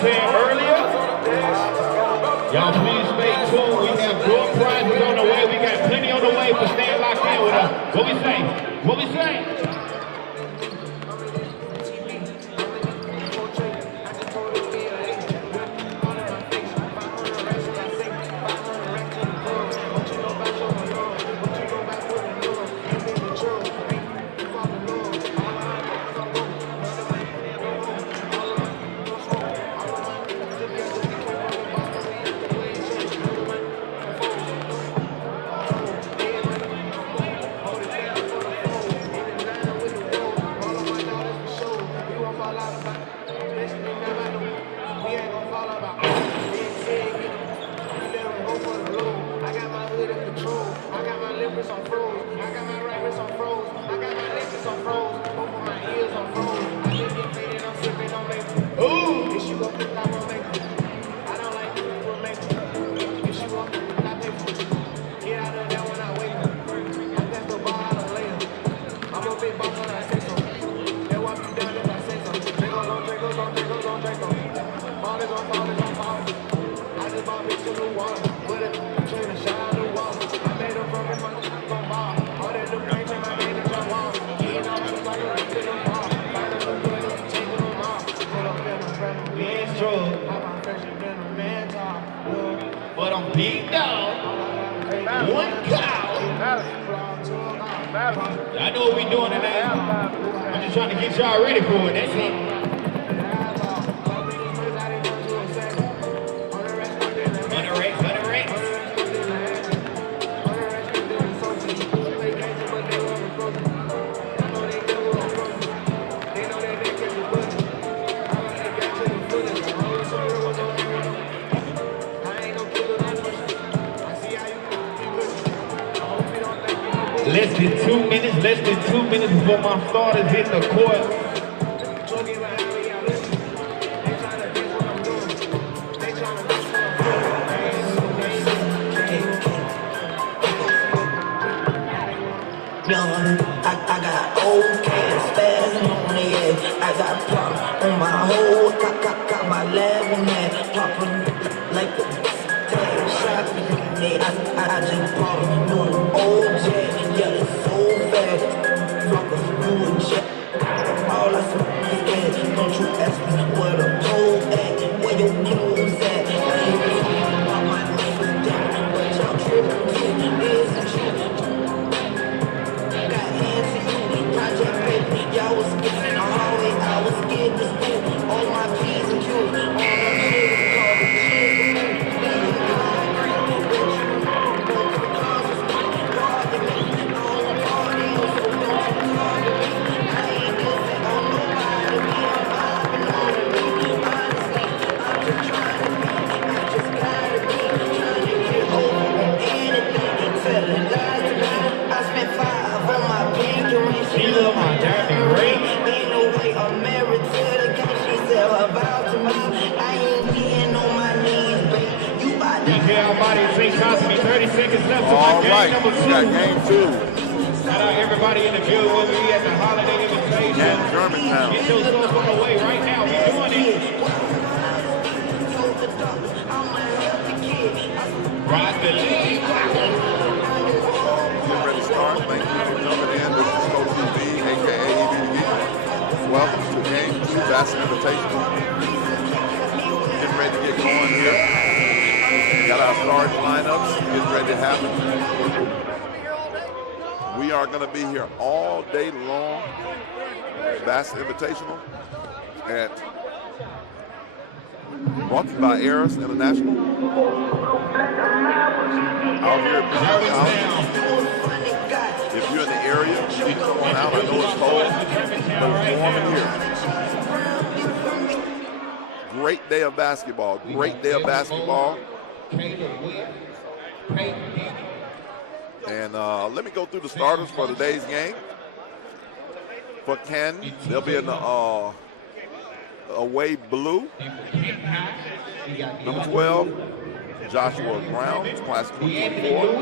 said earlier, y'all please stay tuned. We have door prizes on the way. We got plenty on the way for staying locked in with us. What we say? What we say? But I'm big dog, one cow. I know what we doing today. I'm just trying to get y'all ready for it. That's it. Less than 2 minutes before my starters hit the court. I got old cats spazzing on the edge. I got pop on my whole got my lab on that. Popping like a tag shot. I just bought a new old jet. Yeah, it's so fast. Flock of new jet. All I see is gas. Don't you ask me where the pole at, where your clothes at. I ain't listening about my niggas down, but y'all tripping too. Isn't true. Got hands in you, project baby. Y'all was skipping in the hallway, I was skipping to school. All my P's and Q's, all them niggas called the Constantly 30 seconds left to my game number 2. We got game 2. Shout out everybody in the building with me at the holiday invitation. Canton, Germantown. Get those folks on the way right now. We doing it. Ride the lead. Get ready to start. Thank you for jumping in. This is Coach TV, a.k.a. Welcome to Game 2 Basketball Invitational. Getting ready to get going here. Got our starting lineups, getting ready to happen. We are going to be here all day long. Bass Invitational brought to you by Eris International. Out here at Germantown. If you're in the area, you need to come on out. I know it's cold, but it's warm in here. Great day of basketball. Great day of basketball. And let me go through the starters for today's game. For Canton, they'll be in the away blue. Number 12, Joshua Brown, class 2024.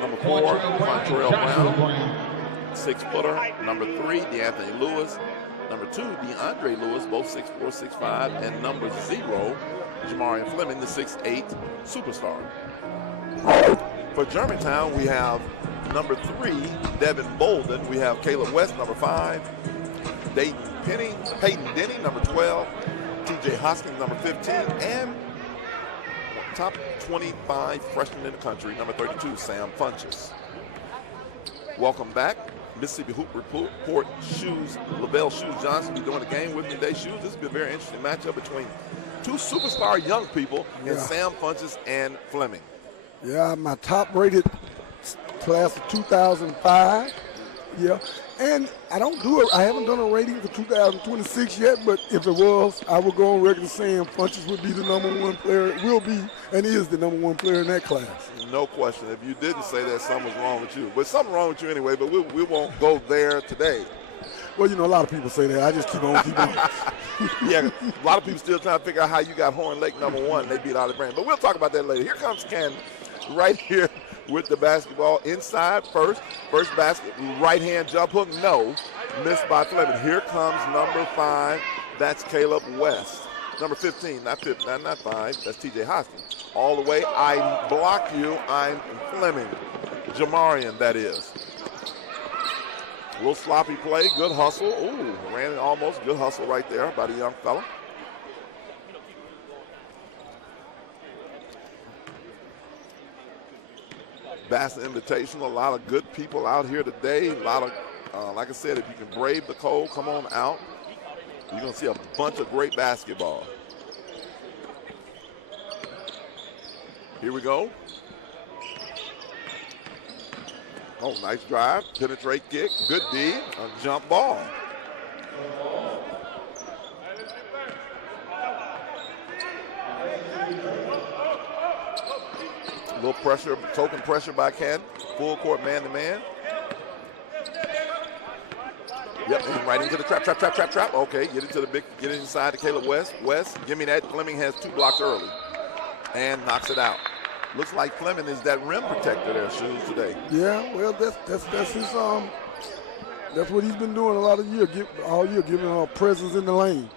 Number 4, Montrell Brown, 6-footer. Number 3, DeAnthony Lewis. Number 2, DeAndre Lewis, both 6'4", 6'5", and number 0, Jamarian Fleming, the 6'8" superstar. For Germantown, we have number 3, Devin Bolden. We have Caleb West, number 5, Peyton Denny, number 12, TJ Hoskins, number 15, and top 25 freshman in the country, number 32, Sam Funches. Welcome back. Mississippi Hoop Report Shoes, LaBelle Shoes Johnson will be doing the game with me today. Shoes, this will be a very interesting matchup between 2 superstar young people and Sam Funches and Fleming. Yeah, my top-rated class of 2005. Yeah, and I haven't done a rating for 2026 yet, but if it was, I would go on record saying Funches would be the #1 player. Will be and is the #1 player in that class. No question. If you didn't say that, something was wrong with you. But something wrong with you anyway, but we won't go there today. Well, a lot of people say that. I just keep on keeping on. Yeah, a lot of people still trying to figure out how you got Horn Lake #1. They beat Olive Branch. But we'll talk about that later. Here comes Canton right here with the basketball inside first. First basket, right-hand jump hook, no. Missed by Fleming. Here comes number 5. That's Caleb West. Number 15, not 5, that's TJ Hoskins. All the way, I block you, I'm Fleming. Jamarian, that is. A little sloppy play, good hustle. Ooh, ran it almost, good hustle right there by the young fella. Bassett Invitational, a lot of good people out here today. A lot of, like I said, if you can brave the cold, come on out. You're going to see a bunch of great basketball. Here we go. Oh, nice drive, penetrate kick, good D, a jump ball. A little pressure, token pressure by Canton. Full court man-to-man. Yep, and right into the trap. Okay, get it inside to Caleb West. West, give me that. Fleming has 2 blocks early and knocks it out. Looks like Fleming is that rim protector there, Shoes, today. Yeah, well, that's his that's what he's been doing a lot of all year, giving presence in the lane.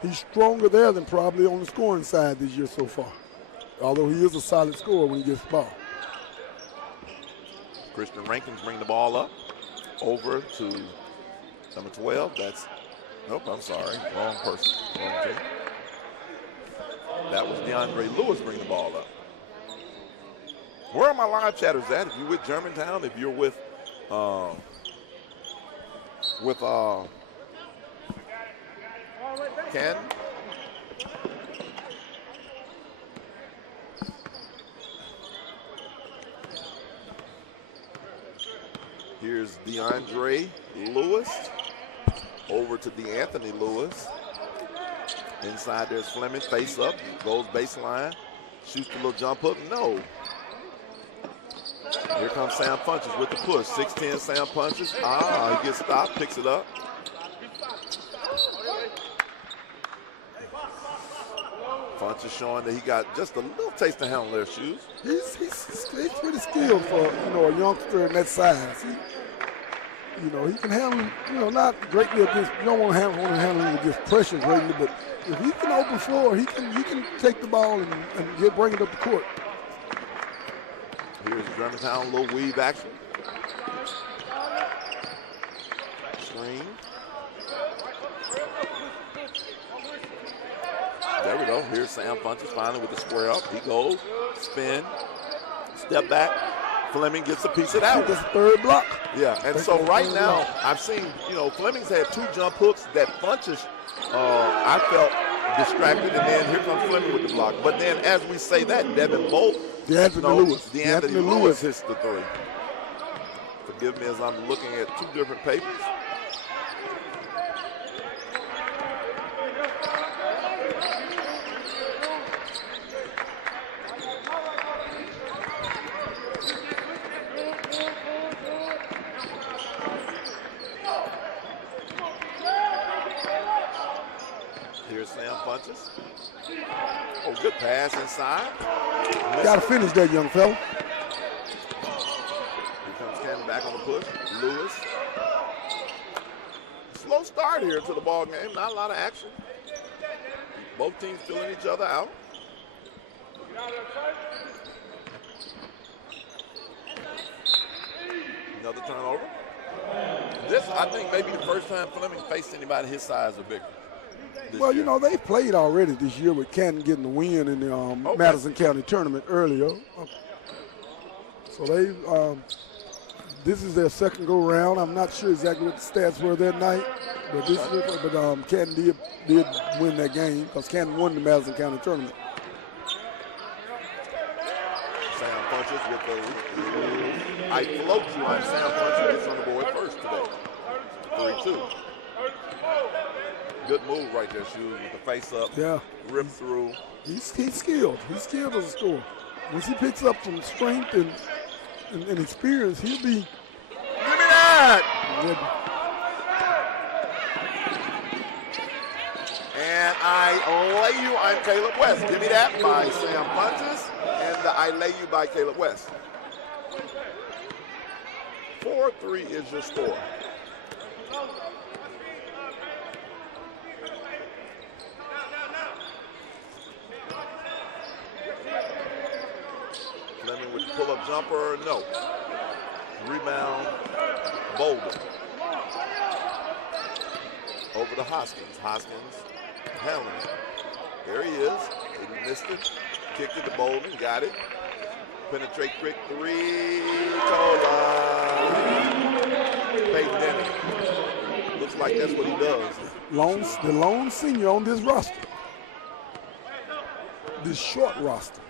He's stronger there than probably on the scoring side this year so far. Although he is a solid scorer when he gets the ball. Christian Rankins bring the ball up. Over to number 12. That's, nope, I'm sorry. Wrong person. Wrong team. That was DeAndre Lewis bringing the ball up. Where are my live chatters at? If you're with Germantown, if you're with Canton. Here's DeAndre Lewis. Over to DeAnthony Lewis. Inside there's Fleming, face up, goes baseline, shoots the little jump hook, no. Here comes Sam Funches with the push. 6'10" Sam Funches. He gets stopped, picks it up. Funches showing that he got just a little taste of handle there, Shoes. He's pretty skilled for a youngster in that size. He can handle, not greatly against. You don't want to handle him against pressure greatly, but if he can open floor, he can take the ball and bring it up the court. Here's Germantown, a little weave action. Screen. There we go. Here's Sam Funches finally with the square up. He goes, spin, step back. Fleming gets a piece of that. This third block. Yeah, and so right now, I've seen, Fleming's had 2 jump hooks that Funches, I felt distracted, and then here comes Fleming with the block. But then as we say that, Devin Bolt, DeAnthony Lewis hits the 3. Forgive me as I'm looking at 2 different papers. Here's Sam Funches. Oh, good pass inside. Got to finish that, young fella. Here comes Canton back on the push. Lewis. start here to the ball game. Not a lot of action. Both teams filling each other out. Another turnover. This, I think, may be the first time Fleming faced anybody his size or bigger. Well, year. you know, they played already this year with Canton getting the win in the Madison County tournament earlier. So they, this is their second go round. I'm not sure exactly what the stats were that night, but this is, but Canton did win that game because Canton won the Madison County tournament. Sam punches with the I float you line. Sam punches gets on the board first today. 3-2. Good move right there, Shoes, with the face up. Yeah. Rip through. He's skilled. He's skilled as a scorer. Once he picks up some strength and experience, he'll be. Give me that! And I lay you on Caleb West. Give me that by Sam Punches and the I lay you by Caleb West. 4-3 is your score. Fleming with the pull-up jumper, no. Rebound, Bolden. Over to Hoskins. Hoskins handling it. There he is. He missed it. Kicked it to Bolden, got it. Penetrate quick three. Peyton Denny. Looks like that's what he does. The lone senior on this roster. This short roster.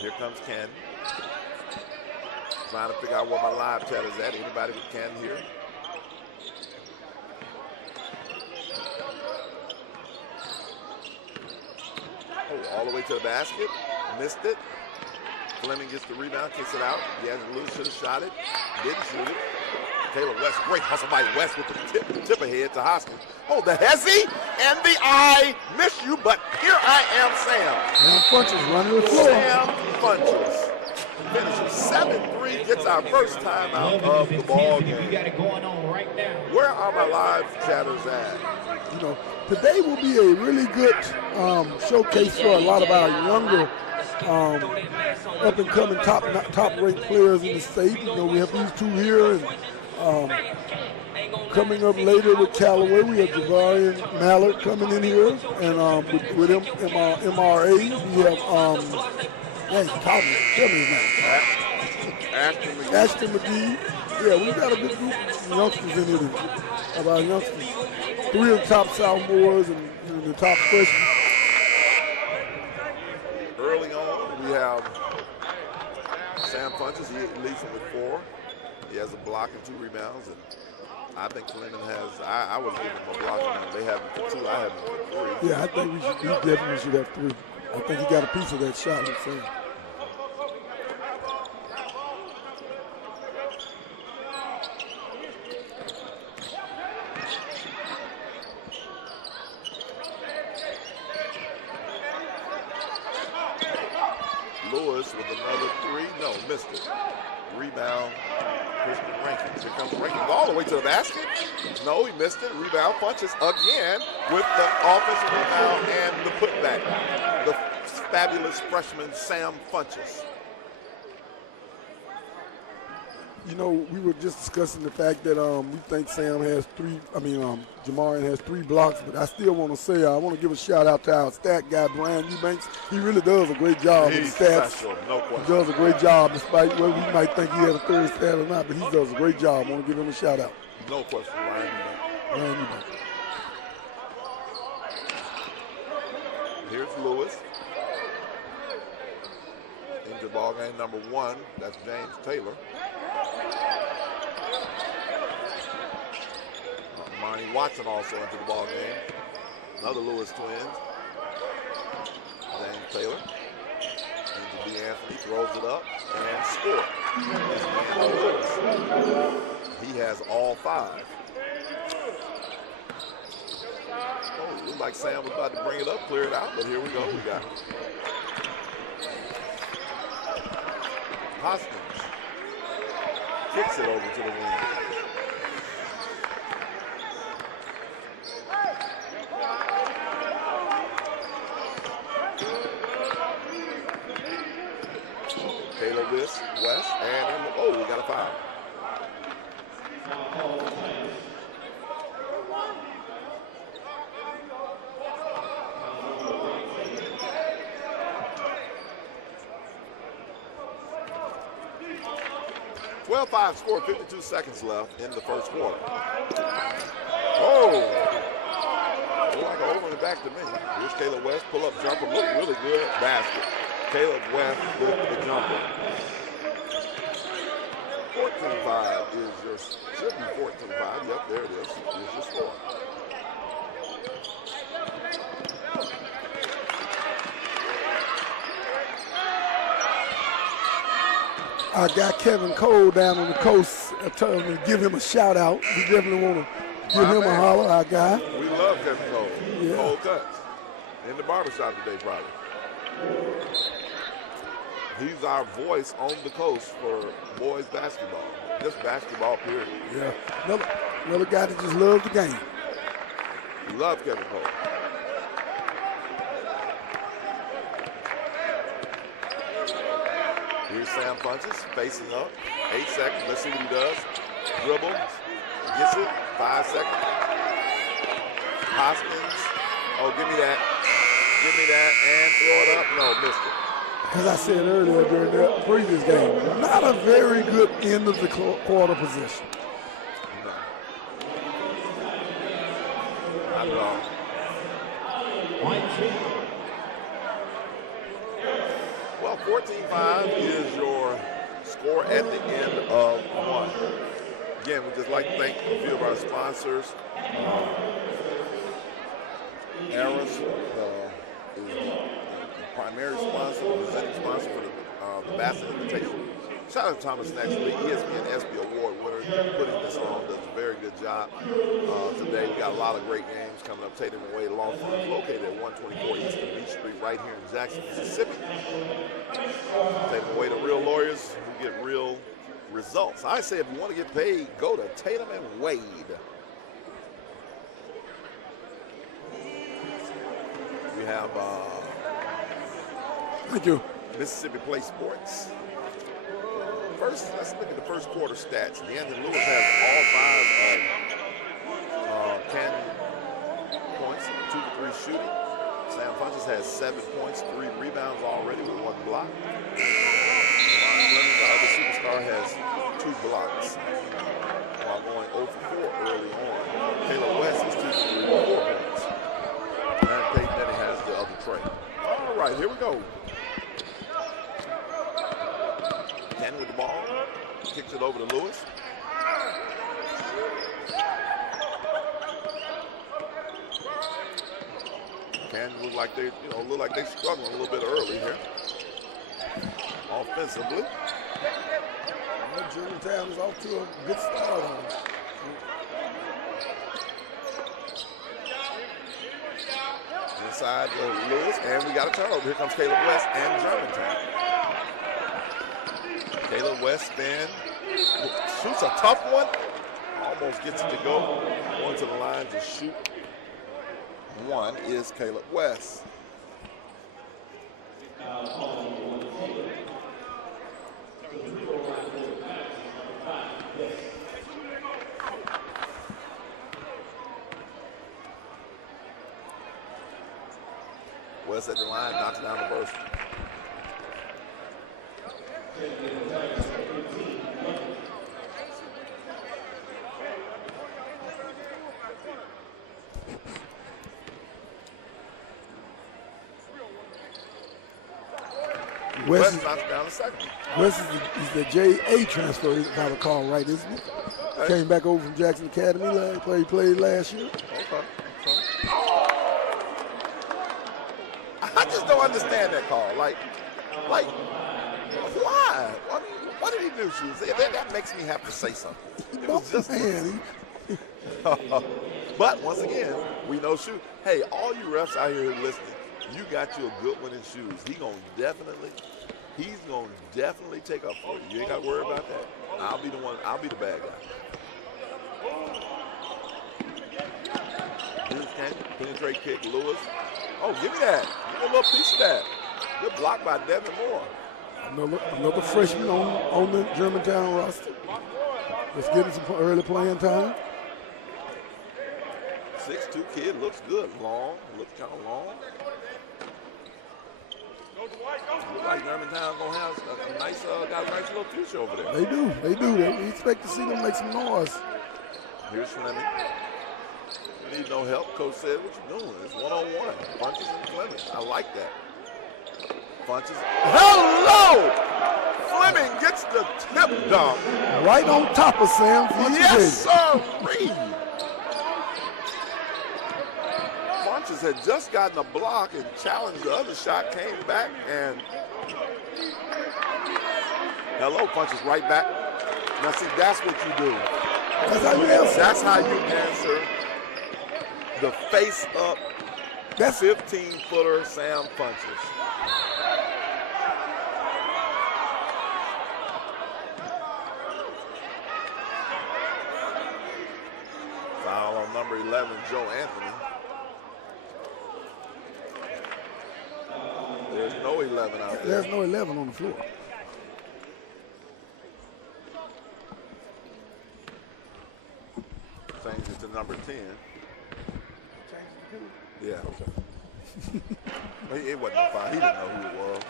Here comes Canton. Trying to figure out what my live chat is at. Anybody with Canton here? Oh, all the way to the basket. Missed it. Fleming gets the rebound, kicks it out. He has to lose, should have shot it. Didn't shoot it. Taylor West, great hustle by West with the tip ahead to Hoskins. Oh, the hezzy and the I miss you, but here I am, Sam. Sam Funches running the floor. Sam Funches finishes 7-3, gets our first time out of the ball game. You got it going on right now. Where are my live chatters at? You know, today will be a really good showcase for a lot of our younger up-and-coming top-ranked players in the state. You know, we have these two here, and coming up later with Callaway, we have Javari and Mallard coming in here, and with MRA, we have tell me his name. Ashton McGee. Yeah, we've got a good group of youngsters in here. Of our youngsters, 3 of the top sophomores and the top freshmen. Early on, we have Sam Funches. He leads them with 4. He has a block and 2 rebounds, and I think Clinton has. I was giving him a block, and they have him for 2. I have him for 3. Yeah, I think he definitely should have 3. I think he got a piece of that shot. I'm saying. Lewis with another 3. No, missed it. Rebound, Christian Rankins. Here comes Rankins all the way to the basket. No, he missed it. Rebound, Funches again with the offensive rebound and the putback. The fabulous freshman, Sam Funches. You know, we were just discussing the fact that we think Sam has 3, Jamarian has 3 blocks, but I still want to say, I want to give a shout out to our stat guy, Brian Eubanks. He really does a great job with the stats. Special, no question. He does a great job, despite whether we might think he had a third stat or not, but he does a great job. I want to give him a shout out. No question, Brian Eubanks. Here's Lewis. Into ball game number 1, that's James Taylor. Monty Watson also into the ball game. Another Lewis twins. James Taylor. Into DeAnthony, throws it up and scores. He has all 5. Oh, looked like Sam was about to bring it up, clear it out, but here we go. We got Hoskins. kicks it over to the wing. Taylor West, and oh, we got a foul. Five score, 52 seconds left in the first quarter. Oh! Like an over and back to me. Here's Caleb West, pull up jumper, look really good, basket. Caleb West with the jumper. 14-5 is your, should be 14-5, yep, there it is. Here's your score. Our guy Kevin Cole down on the coast, I told him to give him a shout out. We definitely want to give him a holler, our guy. We love Kevin Cole. Yeah. Cole Cuts. In the barbershop today, probably. He's our voice on the coast for boys basketball. Just basketball, period. Yeah. Another guy that just loves the game. We love Kevin Cole. Here's Sam Funches facing up. 8 seconds. Let's see what he does. Dribble. Gets it. 5 seconds. Hoskins. Oh, give me that. Give me that. And throw it up. No, missed it. As I said earlier during the previous game, not a very good end of the quarter position. No. Not at all. Well, 14-5 is your score at the end of one. Again, we'd just like to thank a few of our sponsors. Aris is the primary sponsor, the presenting sponsor for the Bassett Invitation. Shout out to Thomas Nexley, ESPN ESPY Award winner, putting this on, does a very good job. Today we got a lot of great games coming up. Tatum and Wade Law Firm, located at 124 Eastern Beach Street, right here in Jackson, Mississippi. Tatum and Wade are real lawyers who get real results. I say if you want to get paid, go to Tatum and Wade. We have Thank you. Mississippi Play Sports. First, let's look at the first quarter stats. Deandre Lewis has all 5 of Canton points, 2 to 3 shooting. Sam Funches has 7 points, 3 rebounds already with 1 block. Ron Fleming, the other superstar, has 2 blocks while going 0 for 4 early on. Caleb West is 2 for 4 points. And Peyton Denny has the other tray. All right, here we go. Canton with the ball, kicks it over to Lewis. Canton look like they struggling a little bit early here. Offensively. Germantown is off to a good start on it. Inside Lewis, and we got a turnover. Here comes Caleb West and Germantown. Caleb West spin, shoots a tough one, almost gets it to go. Going to the line to shoot one is Caleb West. West at the line, knocks down the first. West knocks down the second. West is the JA transfer, if I recall right, isn't it? Okay. Came back over from Jackson Academy, played last year. Okay. I just don't understand that call. Like, why? I mean, what did he do, Shoes? That makes me have to say something. It was just man. But once again, we know Shoes. Hey, all you refs out here listening, you got you a good one in Shoes. He's gonna definitely take up for you. You ain't got to worry about that. I'll be the one. I'll be the bad guy. Here's Canton. Penetrate kick. Lewis. Oh, give me that. Give me a little piece of that. Good block by Devin Moore. Another freshman on the Germantown roster. Let's get him some early playing time. 6'2" kid, looks good. Long, looks kind of long. Looks like Germantown gonna have a nice, got a nice little future over there. They do. We expect to see them make some noise. Here's Fleming. Need no help. Coach said, "What you doing? It's one-on-one. Punches and Fleming. I like that." Punches. Hello! Fleming gets the tip dunk. Right on top of Sam. Yes, sir. Funches had just gotten a block and challenged the other shot, came back and hello, Funches right back. Now see, that's what you do. That's how you answer the face-up 15-footer Sam Funches. Foul on number 11, Joe Anthony. There's no 11 out there. There's no 11 on the floor. Change it to number 10. Yeah. It wasn't a foul. He didn't know who it was.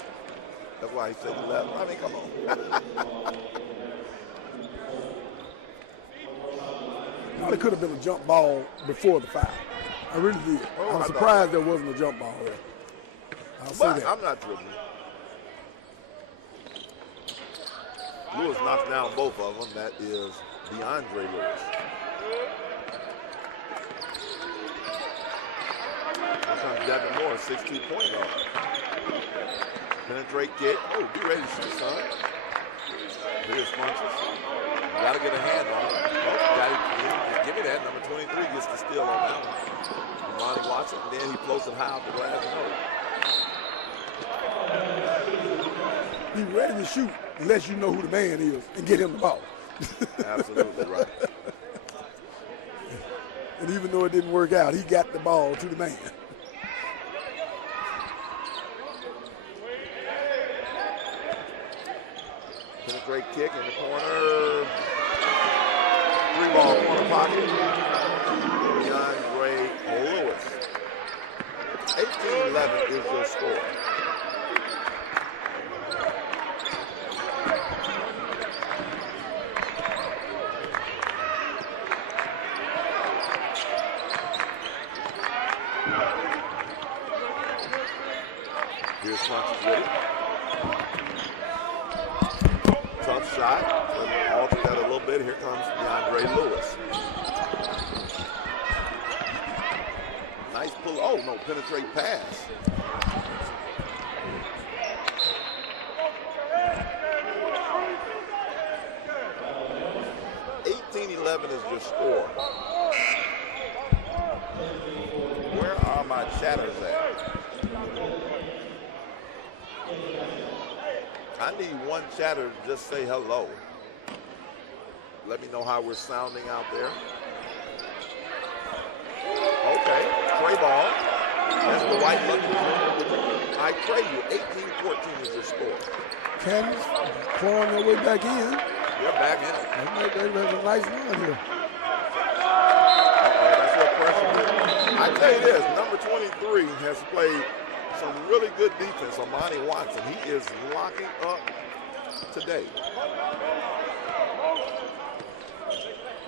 That's why he said 11. I mean, come on. Probably could have been a jump ball before the foul. I really did. Oh, I'm surprised there wasn't a jump ball there. I'll say that. I'm not dribbling. Lewis knocked down both of them. That is DeAndre Lewis. Here comes Devin Moore, 6'2" point guard. Penetrate kick. Oh, be ready to shoot, son. Here's Funches. Got to get a hand on it. Oh, give me that. Number 23 gets the steal on that one. Monty Watson, and then he floats it high off the glass. Be ready to shoot unless you know who the man is and get him the ball. Absolutely right. And even though it didn't work out, he got the ball to the man. Penetrate kick in the corner. 3-ball corner pocket. DeAndre Lewis. 18-11 is your score. Here's Funches with it. Tough shot. Alter that a little bit. Here comes DeAndre Lewis. Nice pull. Oh, no, penetrate pass. $18-11 is your score. Where are my chatters at? I need one chatter to just say hello. Let me know how we're sounding out there. Okay, Trey ball. That's the white look. I trade you. 18-14 is your score. Cannon's clawing their way back in. They're back in it. They have a nice run here. That's what pressure is. I tell you this, number 23 has played some really good defense on Monty Watson. He is locking up today.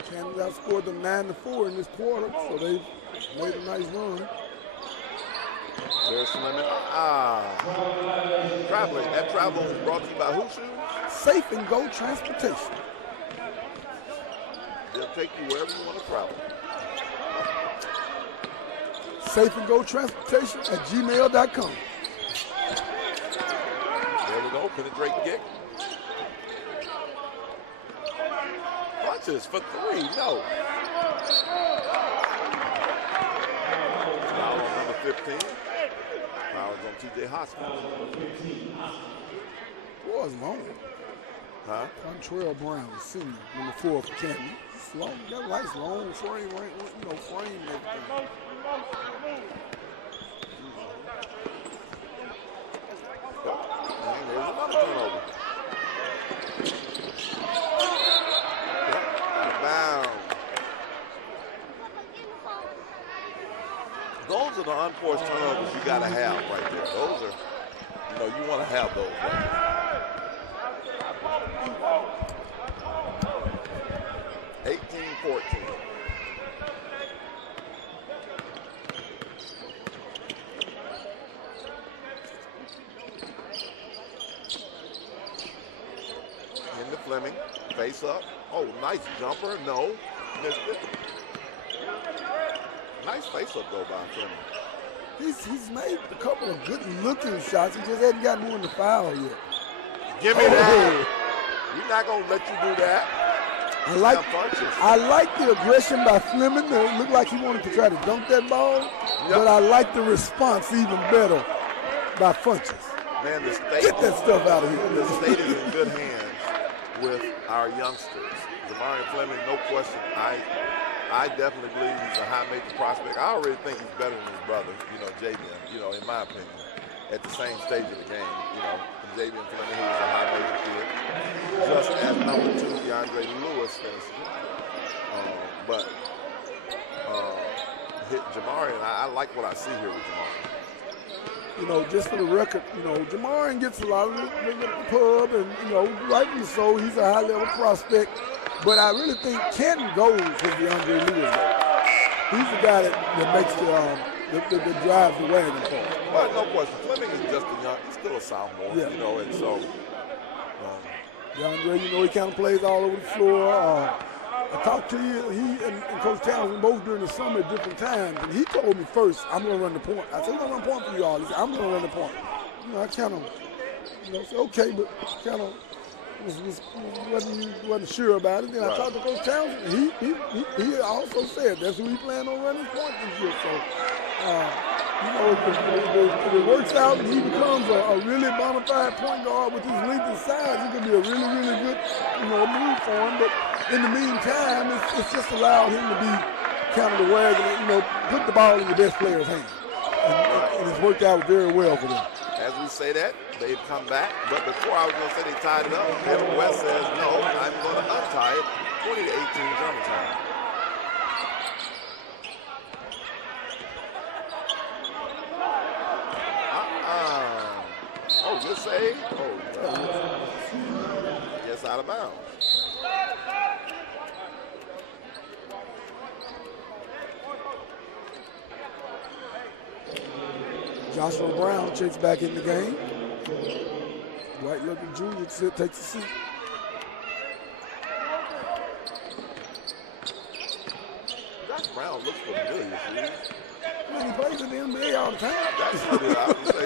Canton outscored them 9-4 in this quarter, so they made a nice run. There's Lemon. Traveling. That travel was brought to you by who shoes? Safe and Go Transportation. They'll take you wherever you want to travel. Safe and Go Transportation at gmail.com. There we go. Penetrate kick. Punches for 3. No. Foul on number 15. Foul is on TJ Hoskins. Was long. Huh? Contrell Brown, senior, number 4 for Canton. It's long, got a nice long frame, frame and everything. And there's another turnover. Out of bounds. Those are the unforced turnovers you got to have right there. Those are, you want to have those. Right? 18-14. Into Fleming, face up. Oh, nice jumper. No, missed it. Nice face up though by Fleming. He's made a couple of good-looking shots. He just hasn't gotten one to foul yet. Give me that. We're not gonna let you do that. I like the aggression by Fleming. It looked like he wanted to try to dunk that ball, but I like the response even better by Funches. Man, the state, get that stuff out of here. The state is in good hands with our youngsters. Jamari Fleming, no question. I definitely believe he's a high major prospect. I already think he's better than his brother, Javian, in my opinion, at the same stage of the game. Javian Fleming, he was a high major kid. Just as number 2, DeAndre Lewis finished. But hit Jamari, and I like what I see here with Jamari. Just for the record, Jamari gets a lot of the pub, and, rightfully so, he's a high-level prospect. But I really think Canton goes for DeAndre Lewis. He's the guy that makes that drives the wagon for him. Well, no question. Fleming is just he's still a sophomore, and so. DeAndre, he kind of plays all over the floor. I talked to you, he and Coach Townsend both during the summer at different times, and he told me first, I'm going to run the point. I said, I'm going to run the point for you all. He said, I'm going to run the point. I kind of, said, okay, but kind of wasn't sure about it. Then I talked to Coach Townsend, he also said that's who he planned on running point this year. So, if it works out and he becomes a really bona fide point guard with his length and size, it could be a really, really good, move for him. But in the meantime, it's just allowed him to be kind of the wagon, put the ball in the best player's hand. And it's worked out very well for them. As we say that, they've come back. But before I was going to say they tied it up, Kevin West says, no, I'm going to untie it. 20-18 Germantown. Oh, good save. Oh, yes, out of bounds. Joshua Brown checks back in the game. Dwight Looking Jr. takes a seat. Josh Brown looks familiar, see? He plays in the NBA all the time. That's what it is. I would say.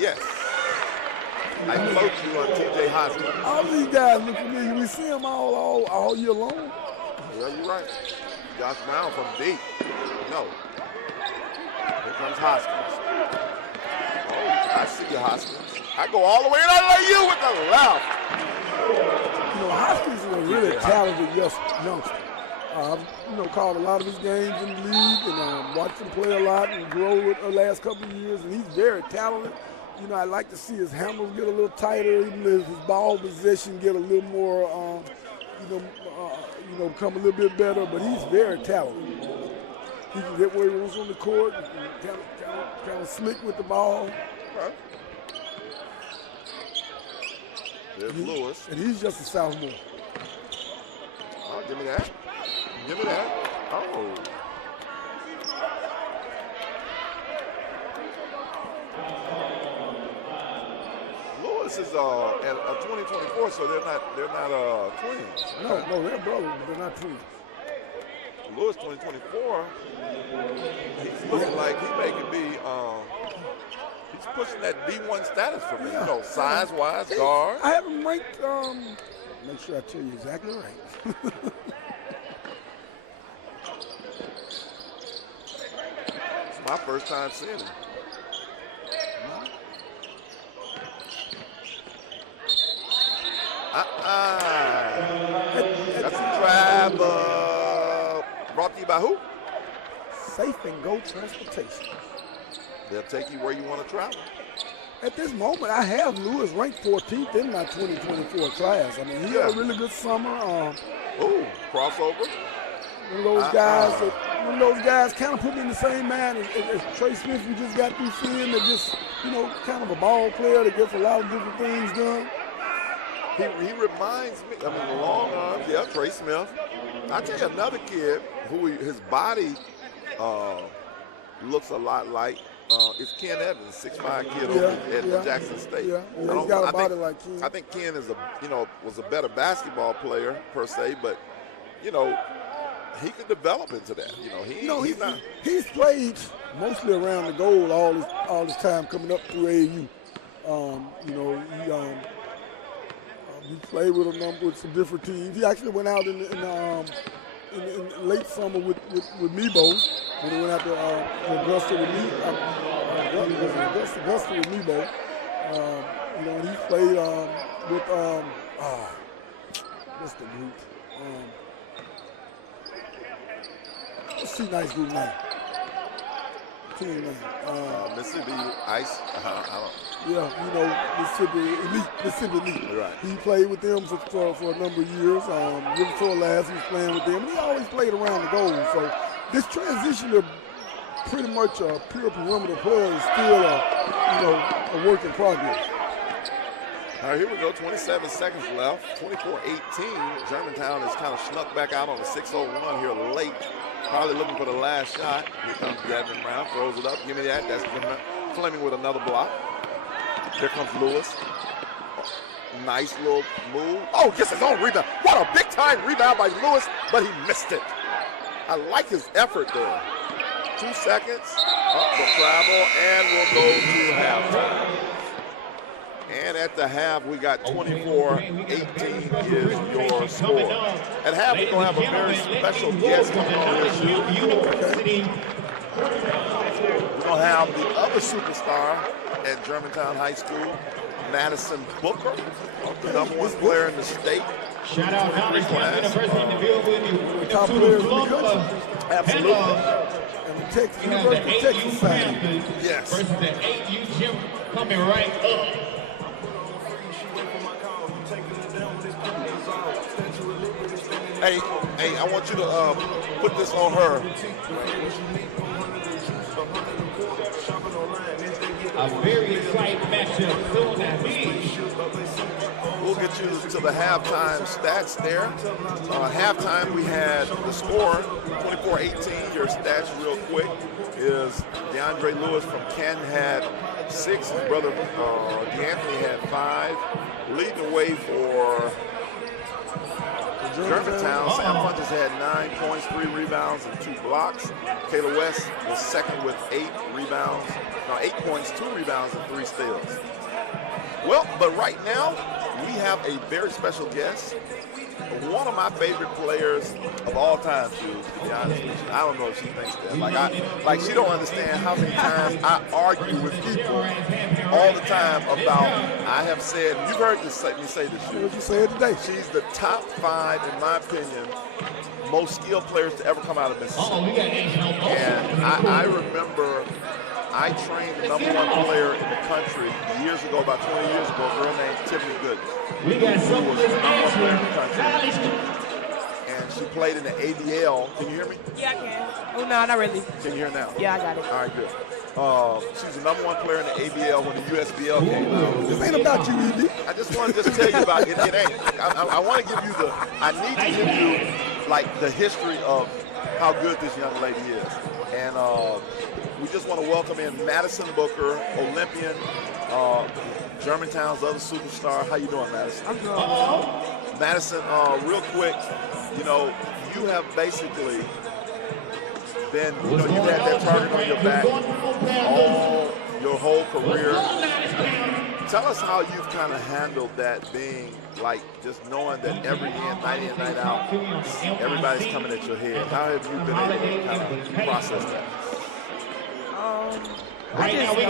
Yes. I float you on TJ Hoskins. All these guys look familiar. We see them all year long. Yeah, you're right. Josh Brown from deep. No. Here comes Hoskins. Oh, I see you, Hoskins. I go all the way and I lay you with the left. Hoskins is a really talented youngster. Called a lot of his games in the league and watched him play a lot and grow the last couple of years, and he's very talented. I like to see his handles get a little tighter, even his ball possession get a little more, become a little bit better, but he's very talented. He can get where he wants on the court and kind of slick with the ball. Right. There's Lewis. And he's just a sophomore. Oh, give me that. Give me that. Oh. Lewis is a 2024, so they're not twins. No, they're brothers, but they're not twins. Lewis 2024, he's looking like he may could be he's pushing that D1 status for me, size-wise, guard. I have him ranked, make sure I tell you exactly right. It's my first time seeing him. That's a grab. Brought to you by who? Safe and Go Transportation. They'll take you where you want to travel. At this moment, I have Lewis ranked 14th in my 2024 class. I mean, he had a really good summer. Ooh, crossover. One of those guys kind of put me in the same mind as Trey Smith we just got through seeing. That just, kind of a ball player that gets a lot of different things done. He reminds me, the long arms, yeah, Trey Smith. I'll tell you another kid who his body looks a lot like it's Ken Evans, 6'5" kid over at Jackson State. Yeah, he's got a body like Ken. I think Ken is was a better basketball player per se, but he could develop into that. He's played mostly around the goal all his time coming up through AAU. He played with some different teams. He actually went out in the late summer with Mebo when he went out to Augusta with Mebo. And he played with what's the group? Let's see, nice group name. Team name. Mississippi Ice. Mississippi Elite. Right. He played with them for a number of years. Year before last, he was playing with them. He always played around the goal. So this transition to pretty much a pure perimeter player is still a work in progress. All right, here we go. 27 seconds left. 24-18. Germantown has kind of snuck back out on the 6:01 here late. Probably looking for the last shot. Here comes Devin Brown, throws it up. Give me that. That's Fleming with another block. Here comes Lewis. Nice little move. Oh, gets his own rebound. What a big-time rebound by Lewis, but he missed it. I like his effort there. 2 seconds. Up the travel, and we'll go to halftime. And at the half, we got 24-18 is your score. At half, we're going to have a very special guest coming on this show. We're going to have the other superstar at Germantown High School, Madison Booker, the #1 player in the state. Shout out Hollis, the first team to build with Top players in the country. Absolutely. And the Texas University of Texas side. Yes. Versus the 8U Gym coming right up. Hey, I want you to put this on her. A very exciting matchup soon at me. We'll get you to the halftime stats there. Halftime, we had the score, 24-18. Your stats real quick is DeAndre Lewis from Canton had 6. His brother DeAnthony had 5. Leading the way for Germantown, Sam Funches had 9 points, 3 rebounds, and 2 blocks. Kayla West was second with 8 points, 2 rebounds, and 3 steals. Well, but right now, we have a very special guest. One of my favorite players of all time, to be honest with you. I don't know if she thinks that. She don't understand how many times I argue with people all the time about, I have said, you've heard me say this. What you said today? She's the top 5, in my opinion, most skilled players to ever come out of Mississippi. And I remember I trained the #1 player in the country years ago, about 20 years ago, a girl named Tiffany Gooden. We got some of this answer. And she played in the ABL. Can you hear me? Yeah, I can. Oh, no, not really. Can you hear now? Yeah, I got it. All right, good. She's the #1 player in the ABL when the USBL came out. This ain't about you, ED. I just want to tell you about it. It ain't. I want to give you I need to give you, the history of how good this young lady is. And we just want to welcome in Madison Booker, Olympian, Germantown's other superstar. How you doing, Madison? I'm good. Madison, real quick, you have basically been, you've had that target on your back all your whole career. Tell us how you've kind of handled that, being just knowing that every night in, night out, everybody's coming at your head. How have you been able to kind of process that? I just know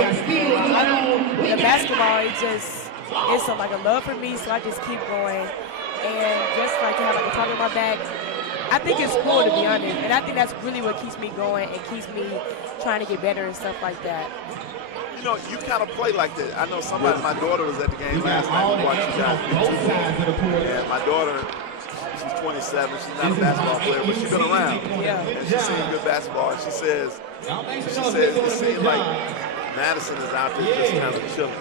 the basketball, it's like a love for me, so I just keep going. And just like to have like a target on my back, I think it's cool, to be honest. And I think that's really what keeps me going and keeps me trying to get better and stuff like that. You know, you kind of play like that. I know my daughter was at the game last night watching you guys. And my daughter, she's 27. She's not a basketball player, but she's been around. Yeah. And she's seen good basketball. And she says it seems like Madison is out there just kind of chilling.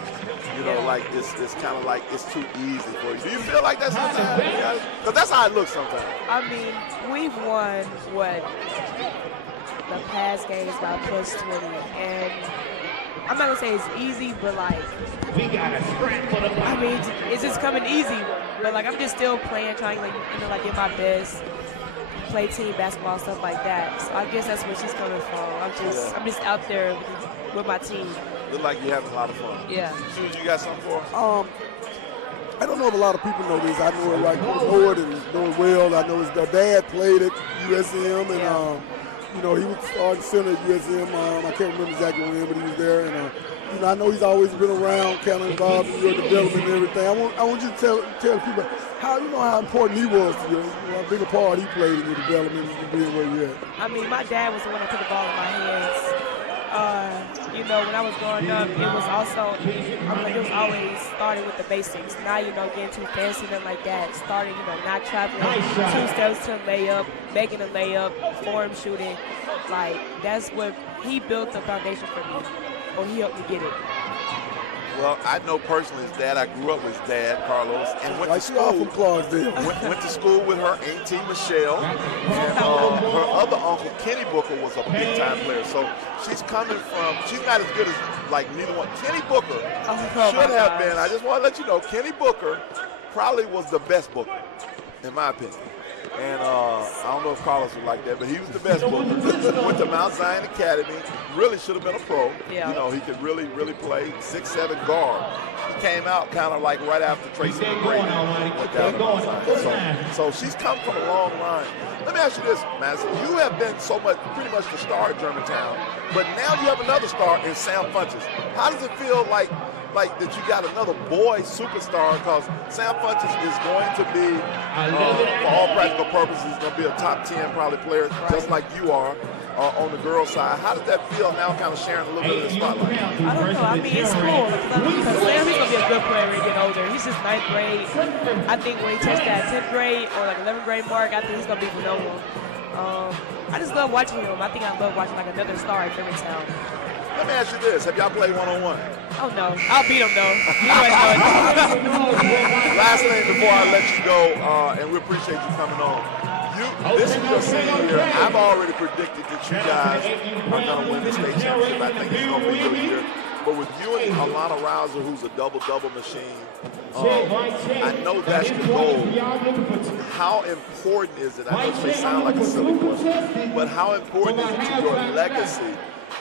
You know, like it's kind of like it's too easy for you. Do you feel like that sometimes? Because that's how it looks sometimes. I mean, we've won, the past games by plus 20. And I'm not going to say it's easy, but, like, We got a scrap for the I mean, it's just coming easy. But, like, I'm just still playing, trying to, like, you know, like, get my best, play team basketball, stuff like that. So I guess that's where she's coming from. I'm just out there with my team. Look like you're having a lot of fun. Yeah. Shoes, you got something for us? I don't know if a lot of people know this. I know it like know it and know it well. I know his dad played at USM, and you know, he was starting center at USM. I can't remember exactly when, but he was there. And you know, I know he's always been around, kind of involved in your development and everything. I want you to tell people how important he was to you. How big a part he played in your development and being where you're at. I mean, my dad was the one that put the ball in my hands. You know, when I was growing up, it was always starting with the basics. Not, you know, getting too fancy, nothing like that. Starting, you know, not traveling 2 steps to a layup, making a layup, form shooting. Like, that's what he built the foundation for me, or he helped me get it. Well, I know personally his dad. I grew up with his dad, Carlos, and went to school. From Clarksville. Went to school with her auntie Michelle, and her other uncle Kenny Booker was a big time player. So she's coming from. She's not as good as like neither one. Kenny Booker should have been. I just want to let you know, Kenny Booker probably was the best Booker, in my opinion. And I don't know if Carlos was like that, but he was the best Booker. Went to Mount Zion Academy. Really should have been a pro. Yeah. You know, he could really play 6'7" guard. He came out kind of like right after Tracy McGrady went down to Mount Zion. So she's come from a long line. Let me ask you this, Madison. You have been pretty much the star at Germantown, but now you have another star in Sam Funches. How does it feel like that you got another boy superstar, because Sam Funches is going to be, for all practical purposes, going to be a top 10 probably player, just like you are on the girls' side. How does that feel now, kind of sharing a little bit of the spotlight? I don't know. I mean, it's cool. Because Sam, he's going to be a good player when he gets older. He's just 9th grade. I think when he touched that 10th grade or like 11th grade mark, I think he's going to be phenomenal. I just love watching him. I think I love watching like another star at Germantown. Let me ask you this. Have y'all played one-on-one? Oh, no. I'll beat him, though. You already know it. Last thing before I let you go, and we appreciate you coming on. This is your senior year. I've already predicted that you guys are going to win the state championship. I think it's going to be your year. But with you and Alana Rouser, who's a double-double machine, I know that's the goal. How important is it? I know this may sound like a silly question, but how important is it to your legacy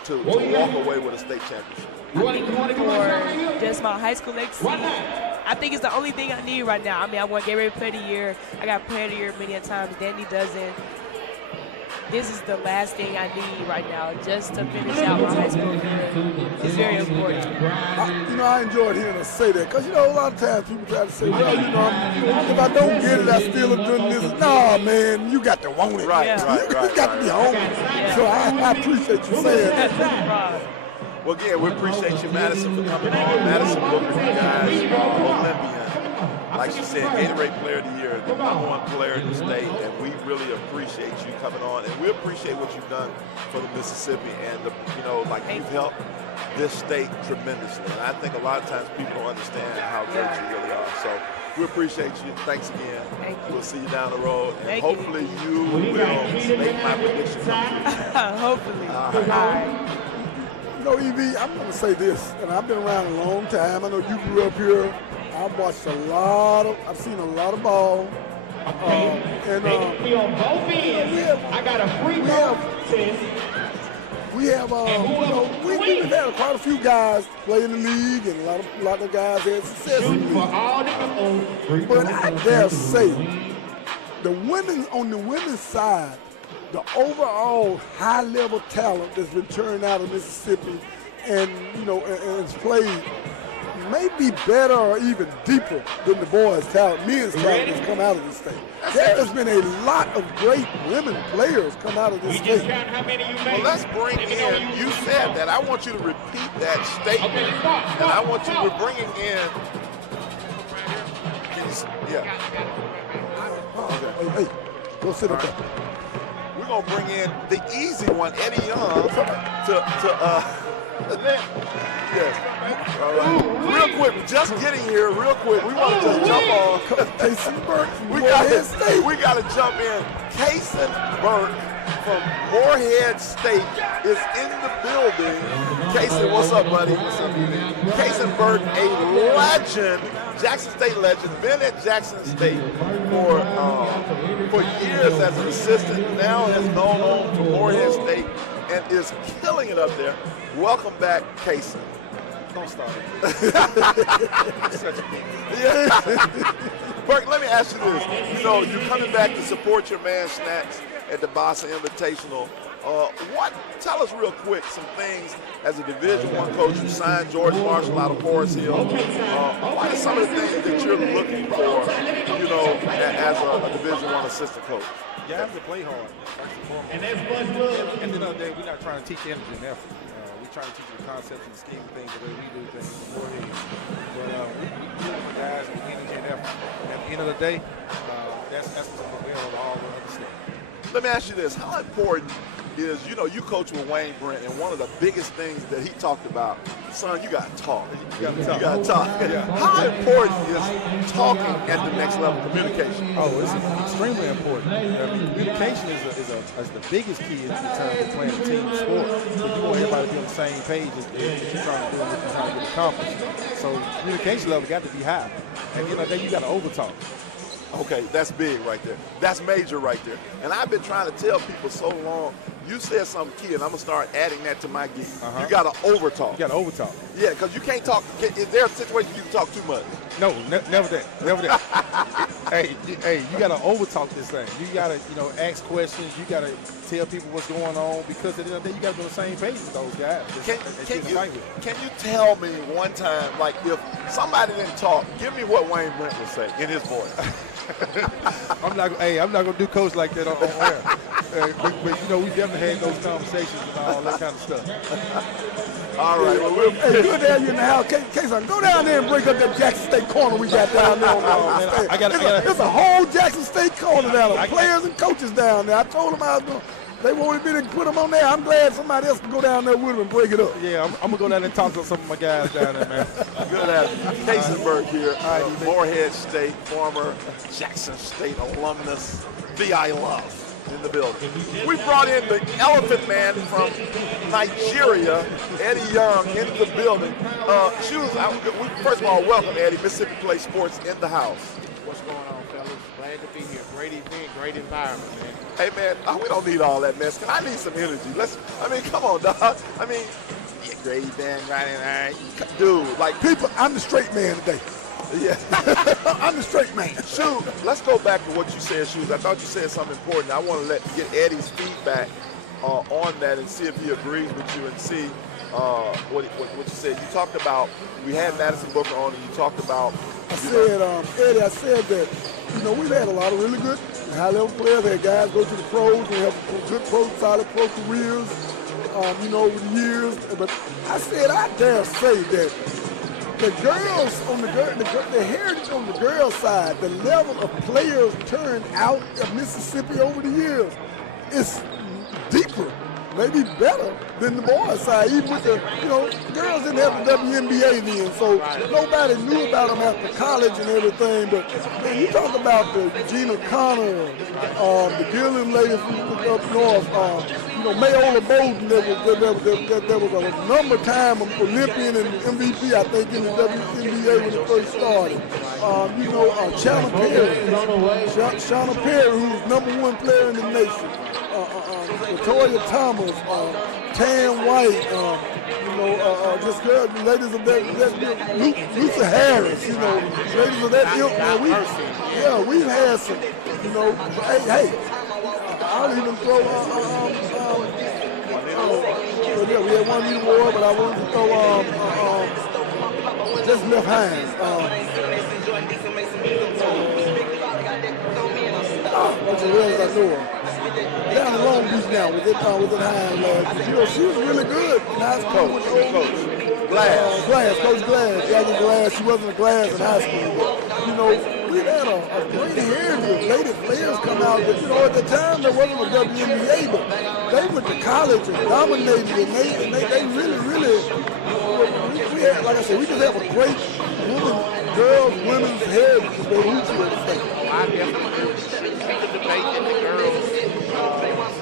to walk away with a state championship? I think for just my high school legacy, I think it's the only thing I need right now. I mean, I want to get ready to play the year. I got player of the year many a times. Danny doesn't. This is the last thing I need right now, just to finish out my high school year. It's very important. I enjoyed hearing her say that, because, a lot of times people try to say, well, if I don't get it, I still have done this. Nah, man, you got to want it. Right. You got to be hungry. Yeah. So I appreciate you saying that. Well, again, we appreciate you, Madison, for coming on. Madison Booker, you guys, Olympian. Like she said, Gatorade Player of the Year, the #1 player in the state, and we really appreciate you coming on. And we appreciate what you've done for the Mississippi, and you've helped this state tremendously. And I think a lot of times people don't understand how great you really are. So we appreciate you. Thanks again. Thank you. We'll see you down the road, and Thank hopefully you will make my prediction come true. Hopefully. All All right. Evie, I'm going to say this, and I've been around a long time. I know you grew up here. I've seen a lot of ball. They can be on both ends. I got a free we've had quite a few guys play in the league, and a lot of guys had success in the league. But I dare say, on the women's side, the overall high-level talent that's been turned out of Mississippi and, and it's played may be better or even deeper than the boys' talent, men's talent that's come out of this state. There has been a lot of great women players come out of this We state. just count how many you made. Well, let's bring in, you said that. I want you to repeat that statement. Okay, stop. And I want you to bring in. Yeah. Hey, go sit up there. We're going to bring in the easy one, Eddie Young, yes. All right. Real quick, just getting here, real quick. We want to just jump on. Jason Burke, We got to jump in. Kason Burke from Morehead State is in the building. Kason, what's up, buddy? What's up, Kason Burke, a legend, Jackson State legend, been at Jackson State for years as an assistant, now has gone on to Morehead State and is killing it up there. Welcome back, Kason. Don't start it. Burke, let me ask you this. You know, you're coming back to support your man Snacks at the Bossa Invitational. Tell us real quick some things as a Division I coach. You signed George Marshall out of Forest Hill. What are some of the things that you're looking for, you know, as a Division I assistant coach? You have to play hard, first and foremost. And that's Buzz Love. At the end of the day, we're not trying to teach energy and effort. We're trying to teach you the concepts and the scheme of things, the way we do things beforehand. But we deal with guys with energy and effort. And at the end of the day, that's what's going to all the understand. Let me ask you this. How important is, you know, you coach with Wayne Brent, and one of the biggest things that he talked about, son, you got to talk. You got to talk. Yeah. How important is talking at the next level, communication? Oh, it's extremely important. I mean, communication is the biggest key in terms of playing a team sport. So you want everybody to be on the same page as you're trying to do what you're trying to get accomplished. So communication level got to be high. At the end of the day, you got to over-talk. Okay, that's big right there. That's major right there. And I've been trying to tell people so long, you said something key, and I'm going to start adding that to my gig. You got to over-talk. You got to over-talk. Yeah, because you can't talk. Is there a situation you can talk too much? No, never that. Never that. hey, you got to over-talk this thing. You got to, ask questions. You got to tell people what's going on, because at the end of the day, you got to be on the same page with those guys. Can you tell me one time, like, if somebody didn't talk, give me what Wayne Brent would say in his voice. I'm not gonna do coach like that on air. But we definitely had those conversations and all that kind of stuff. All right, well, Hey, good to have you in the house. Kason, go down there and break up that Jackson State corner we got down there. There's a whole Jackson State corner down there. Players and coaches down there. I told them I was going. They wanted me to put them on there. I'm glad somebody else can go down there with them and break it up. Yeah, I'm going to go down there and talk to some of my guys down there, man. Good to have you. Kason Burke here, Morehead State, former Jackson State alumnus, V.I. Love in the building. We brought in the Elephant Man from Nigeria, Eddie Young, into the building. First of all, welcome, Eddie. Mississippi Play Sports in the house. What's going on, fellas? Glad to be here. Great event, great environment, man. Hey, man, we don't need all that mess. I need some energy. Come on, dog. Great event, right in there. Dude, like, People, I'm the straight man today. yeah. I'm the straight man. Shoot, let's go back to what you said, Shoes. I thought you said something important. I want to get Eddie's feedback on that and see if he agrees with you and see what you said. You talked about, we had Madison Booker on, and you talked about. Eddie, I said that, we've had a lot of really good high-level players. Had guys go to the pros and have good solid pro careers, over the years. But I said, I dare say that the girls on the heritage on the girls' side, the level of players turned out of Mississippi over the years is deeper, maybe better than the boys' side. Even with the, girls didn't have the WNBA then, so nobody knew about them after college and everything. But man, you talk about the Gina Connor, the Gilliam lady from up north, Mayola Bolden, that was a number-time Olympian and MVP, I think, in the WNBA when it first started. Shauna Perry, who's #1 player in the nation. Latoya Thomas, Tan White, just girls, ladies of that, Luther Harris, ladies of that ilk. We've had some, hey, I'll even throw, we had one award, but I wanted to throw just left Hines. What's the else I know of? Down in Long Beach now with it Hines last year. She was really good in high school with Coach Glass. Coach Glass. Jackie Glass. She wasn't a Glass in high school, but we had a great heritage. Lady players come out, but at the time there wasn't a WNBA, but they went to college and dominated, and they really we had, like I said, we just have a great women's heritage. I definitely the debate that the girls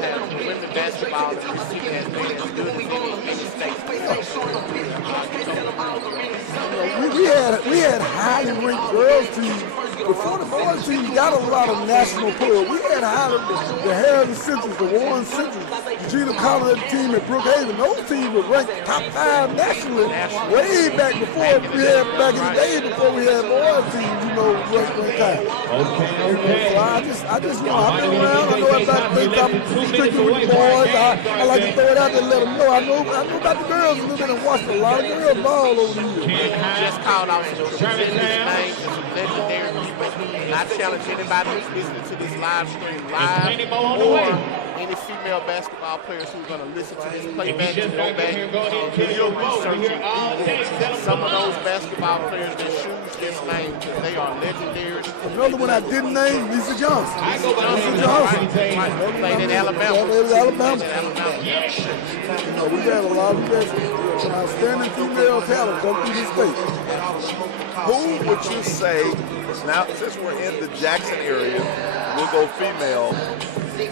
have women basketball in the city has been as good as any state. We had highly ranked girls teams. Before the boys team got a lot of national pull. We had the Harrison Centers, the Warren Centers, the Gina Collins team at Brookhaven. Those teams were ranked top 5 nationally way back before back in the day before we had boys teams, ranked high. Okay. So I just I've been around. I know about things. I'm strictly with the boys. I like to throw it out there and let them know. I know about the girls a little bit and watched a lot of girls ball over the years. Just called out names and some legendary people. Not challenge anybody who's listening to this live stream or any female basketball players who's going to listen to this playback and go back and video research some of those basketball players that shoes this name because they are legendary. Another one I didn't name, Lisa Johnson. Played in Alabama. We had a lot of outstanding female talent come through this state. Who would you say, now since we're in the Jackson area, we'll go female.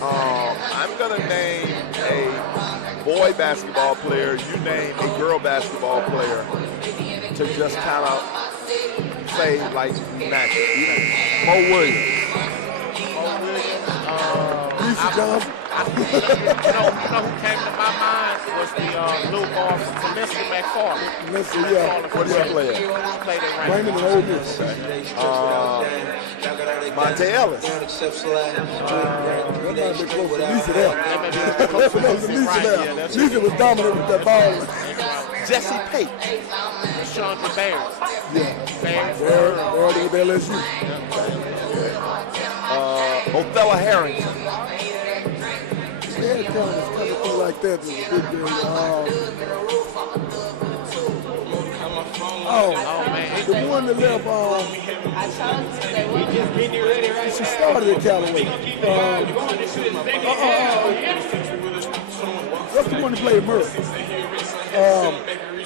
I'm going to name a boy basketball player, you name a girl basketball player to just kind of say, like, Mo Williams. Lisa Johnson. Who came to my mind was the little boy Vanessa McFarland. What did she play at? She played at Raymond and Ole Miss. Monte Ellis. That might be close to Lisa there. Lisa was dominant with that ball. Jesse Pate. Chandra Barrett. Barrett with LSU. Othello Harrington. Yeah, coming through like that is a big deal. The one that left, she started at Callaway. What's the one that played Murphy?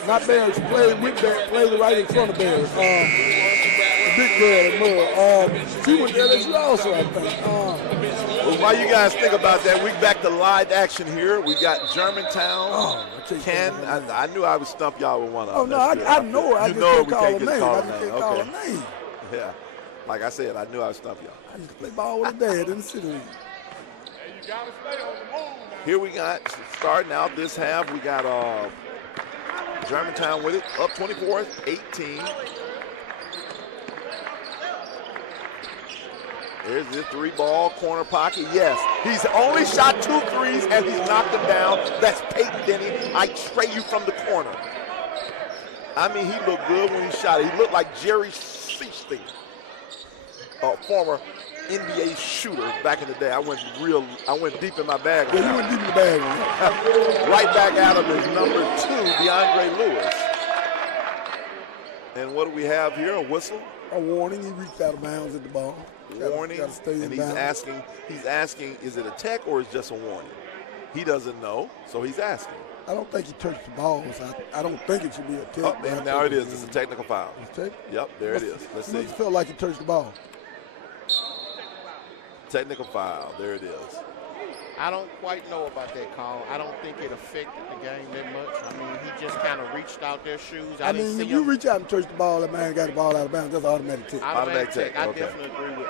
Not Barrett, she played with Barrett, played right in front of Barrett. The big girl at Murphy. She went to LSU also, I think. Well, while you guys think about that, we back to live action here. We got Germantown, Canton. I knew I would stump y'all with one of them. Oh, no, I know it. I just can't call a name. I just can't call a name. Yeah. Like I said, I knew I would stump y'all. I used to play ball with a dad in the city league. Here we got, starting out this half, we got Germantown with it, up 24-18. There's the 3-ball corner pocket. Yes, he's only shot 2 threes and he's knocked them down. That's Peyton Denny. I trade you from the corner. I mean, he looked good when he shot it. He looked like Jerry Seastein, a former NBA shooter back in the day. I went deep in my bag. Yeah, you went deep in the bag. Right back at him is number 2, DeAndre Lewis. And what do we have here? A whistle? A warning. He reached out of bounds at the ball. Warning, and he's asking, is it a tech or is it just a warning? He doesn't know, so he's asking. I don't think he touched the ball, so I don't think it should be a tech. Oh, and now it is. It's a technical foul. Yep, there it is. Let's see. It felt like he touched the ball. Technical foul. There it is. I don't quite know about that call. I don't think it affected the game that much. I mean, he just kind of reached out their shoes. I mean, if you reach out and touch the ball, that man got the ball out of bounds. That's an automatic tech. Automatic tech. I definitely agree with.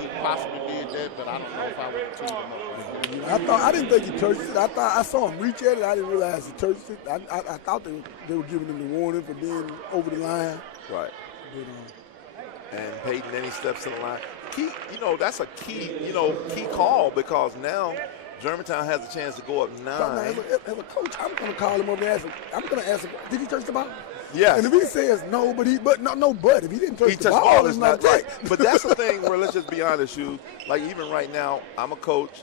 He possibly did that, but I don't know if I would continue. I didn't think he touched it. I saw him reach at it. I didn't realize he touched it. I thought they were giving him the warning for being over the line. Right. But, and Peyton then he steps in the line. Key, that's a key call because now Germantown has a chance to go up 9. As a coach, I'm going to call him over and ask him. I'm going to ask him, did he touch the ball? Yes. And if he says no, but if he didn't touch He the touched ball, ball, it's it's not not right. right. But that's the thing where, let's just be honest, you. Like, even right now, I'm a coach.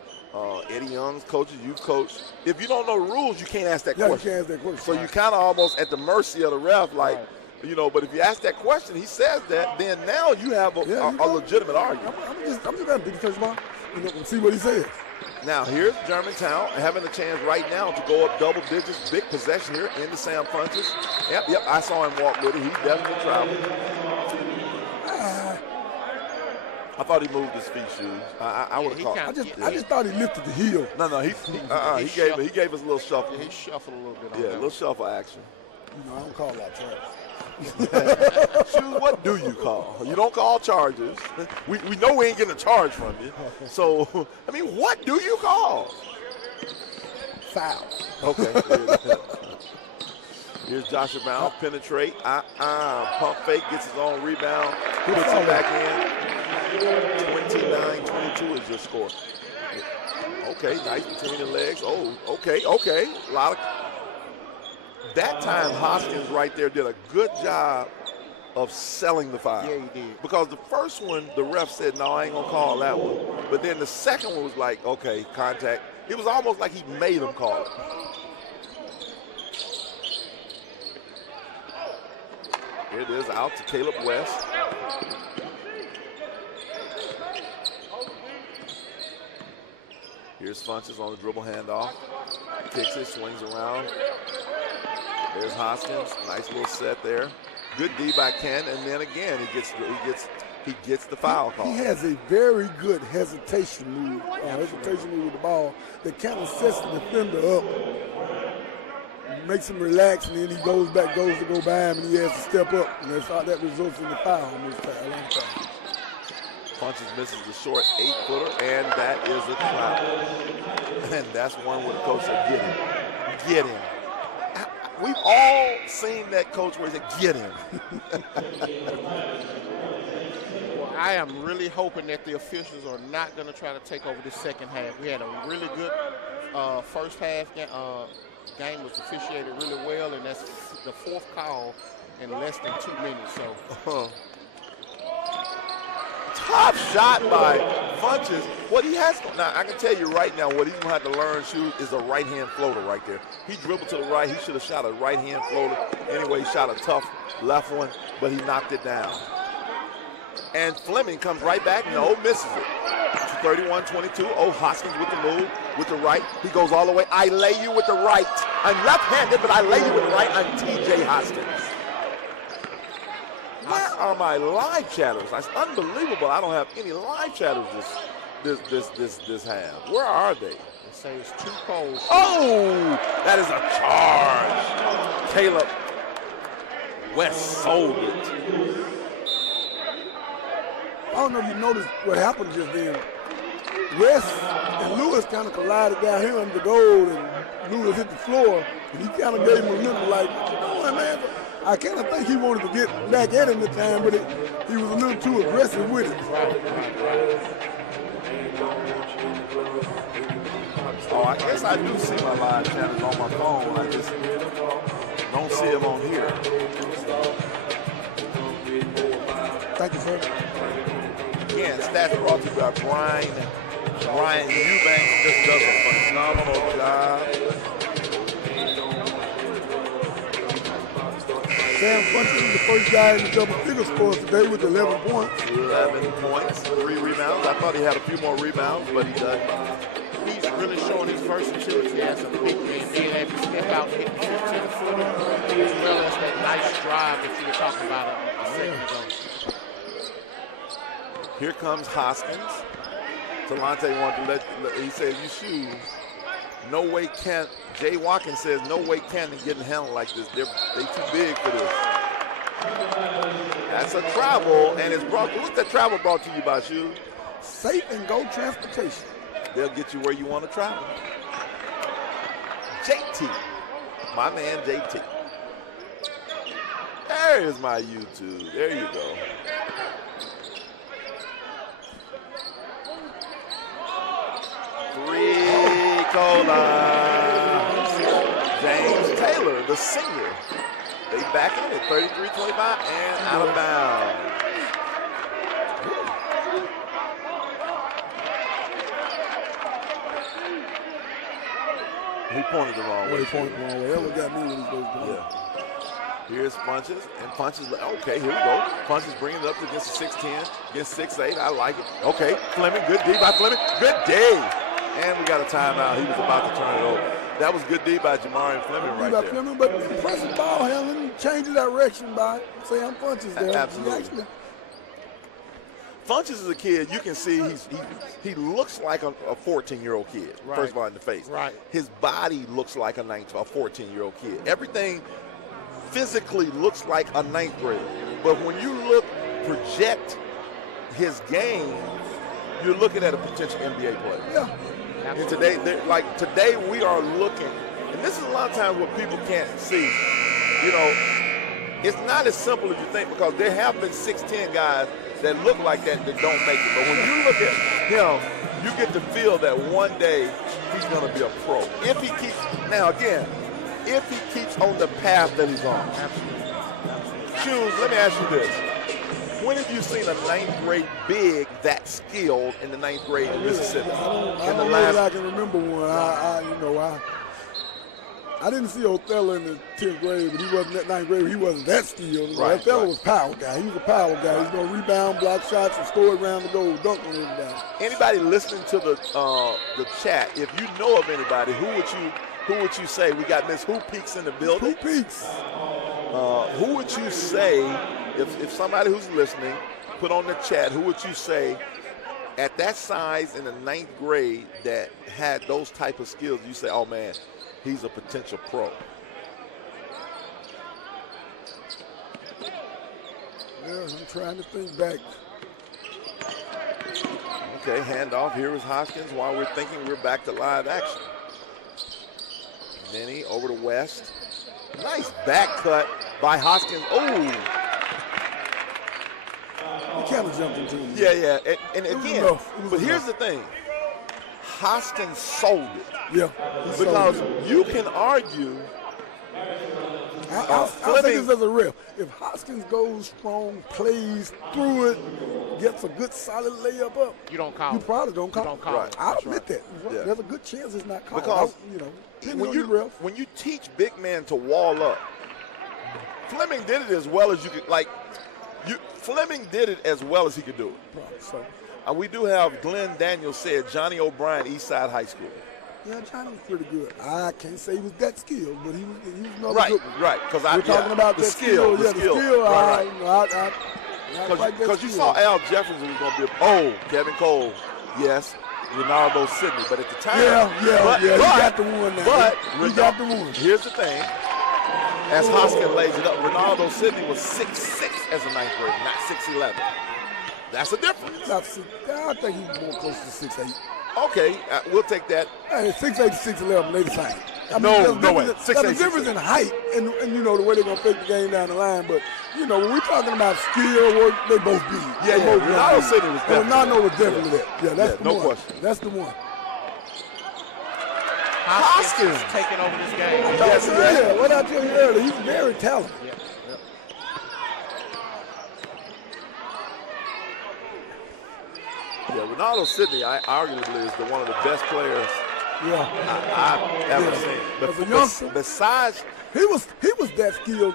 Eddie Young's coaches, you coach. If you don't know the rules, you can't ask that question. You can't ask that question. So you kind of almost at the mercy of the ref, like, but if you ask that question, he says that, then now you have a legitimate argument. I'm just going to touch the ball and see what he says. Now, here's Germantown having a chance right now to go up double digits. Big possession here into Sam Funches. Yep, I saw him walk with it. He definitely traveled. I thought he moved his feet, shoes. I would have caught. I just thought he lifted the heel. No, he gave us a little shuffle. Yeah, he shuffled a little bit. Yeah, a little shuffle action. I don't call that charge. Shoes, what do you call? You don't call charges. We know we ain't getting a charge from you. So, I mean, what do you call? Foul. Okay. Here's Joshua Brown, penetrate. Pump fake, gets his own rebound. Puts it back in. 29-22 is your score. Okay, nice between the legs. Oh, okay. A lot of. That time, Hoskins right there did a good job of selling the foul. Yeah, he did. Because the first one, the ref said, no, I ain't going to call that one. But then the second one was like, okay, contact. It was almost like he made him call it. Here it is, out to Caleb West. Here's Funches on the dribble handoff. Kicks it, swings around. There's Hoskins, nice little set there. Good D by Canton, and then again he gets the foul call. He has a very good hesitation move with the ball that kind of sets the defender up, makes him relax, and then he goes to go by him, and he has to step up, and that results in the foul on this time. Funches misses the short 8-footer, and that is a travel. And that's one where the coach said, get him. We've all seen that coach where he said, get him. Well, I am really hoping that the officials are not going to try to take over the second half. We had a really good first half. Game was officiated really well, and that's the fourth call in less than 2 minutes. So. Top shot by Funches. What he has now, I can tell you right now, what he's gonna have to learn, shoot, is a right-hand floater right there. He dribbled to the right. He should have shot a right-hand floater. Anyway, he shot a tough left one, but he knocked it down. And Fleming comes right back. No, misses it. 31-22. Oh, Hoskins with the move, with the right. He goes all the way. I lay you with the right. I'm left-handed, but I lay you with the right. I'm T.J. Hoskins. Where are my live chatters? That's unbelievable. I don't have any live chatters this half. Where are they? They say it's too cold. Oh, that is a charge. Caleb West sold it. I don't know if you noticed what happened just then. West and Lewis kind of collided down here under the goal, and Lewis hit the floor, and he kind of gave him a look like, what you doing, man? I kind of think he wanted to get back at him this time, but he was a little too aggressive with it. Oh, I guess I do see my live channels on my phone. I just don't see them on here. Thank you, sir. Again, stats brought to you by Brian Eubanks just does a phenomenal job. Sam Funches is the first guy in the double figure scores today with 11 points. 11 points, 3 rebounds. I thought he had a few more rebounds, but he doesn't. He's really showing his versatility as a big man, being able to step out and hit the 15-footer, as well as that nice drive that you were talking about a second ago. Here comes Hoskins. Talante wanted to he said, you shoes. No way can't. Jay Watkins says no way Canton getting handled like this. They too big for this. That's a travel, and it's brought. What's that travel brought to you by, shoes? Safe and Go Transportation. They'll get you where you want to travel. JT, my man JT. There is my YouTube. There you go. Ricola. James Taylor, the senior. They back in it, 33-25, and out of bounds. He pointed the wrong way. He pointed the wrong way. That what got me when he goes down. Yeah. Here's Funches, and Funches, okay, here we go. Funches bringing it up against the 6'10", against 6'8", I like it. Okay, Fleming, good D by Fleming, good D. And we got a timeout. He was about to turn it over. That was good D by Jamarian Fleming right there. Fleming, but impressive ball handling, change of direction by Sam Funches there. Absolutely. Funches is a kid, you can see he looks like a 14-year-old kid, Right. first of all, in the face. Right. His body looks like a 14-year-old kid. Everything physically looks like a 9th grader. But when you project his game, you're looking at a potential NBA player. Yeah. And today we are looking, and this is a lot of times what people can't see. You know, it's not as simple as you think, because there have been 6'10" guys that look like that don't make it. But when you look at him, you get the feel that one day he's going to be a pro. If he keeps, now again, if he keeps on the path that he's on. Shoes, let me ask you this. When have you seen a 9th grade big that skilled in the 9th grade in Mississippi? I don't know that I can remember one. I didn't see Othello in the 10th grade, but he wasn't that 9th grade. He wasn't that skilled. Right, Othello was a power guy. He was a power guy. He's going to rebound, block shots, and score around the goal, dunk on everybody. Anybody listening to the chat, if you know of anybody, who would you say? We got Miss Who Peaks in the building. Who Peaks? Who would you say, if somebody who's listening, put on the chat, who would you say at that size in the 9th grade that had those type of skills, you say, oh man, he's a potential pro? Yeah, I'm trying to think back. Okay, handoff. Here is Hoskins. While we're thinking, we're back to live action. Denny over to West. Nice back cut by Hoskins. Oh! He kind of jumped into him. Yeah. And again, but here's the thing. Hoskins sold it. Yeah. Because you can argue. I'll say this as a ref. If Hoskins goes strong, plays through it, gets a good solid layup up, You don't call you it. probably don't call You it. don't call Right. it. I'll That's admit right. that. Yeah. There's a good chance it's not called. Because when you teach big men to wall up, Fleming did it as well as you could. Fleming did it as well as he could do it. So, We do have Glenn Daniels said Johnny O'Brien, Eastside High School. yeah, Johnny was pretty good. I can't say he was that skilled, but he was another Right, good one. right. Because We're talking about the that skill. Yeah, the skill. Right. Because you saw Al Jefferson was going to be Kevin Cole, yes, Ronaldo Sidney, but at the time, he got the one now. But he got the one. Here's the thing: as Hoskins lays it up, Ronaldo Sidney was 6'6" as a 9th grader, not 6'11". That's a difference. I think he was more close to 6'8". Okay, we'll take that. Hey, 6'8" to 6'11", they the same. No way. There's a difference in height and the way they're going to take the game down the line. But, when we're talking about skill work, they both be. Yeah, Ronaldo Sidney was definitely Ronaldo was definitely that. Yeah, that's the no one. question. That's the one. Hoskins is taking over this game. What I tell you earlier, he's very talented. Yeah, Ronaldo Sidney, I arguably is one of the best players I've ever seen. As a youngster, besides, he was that skilled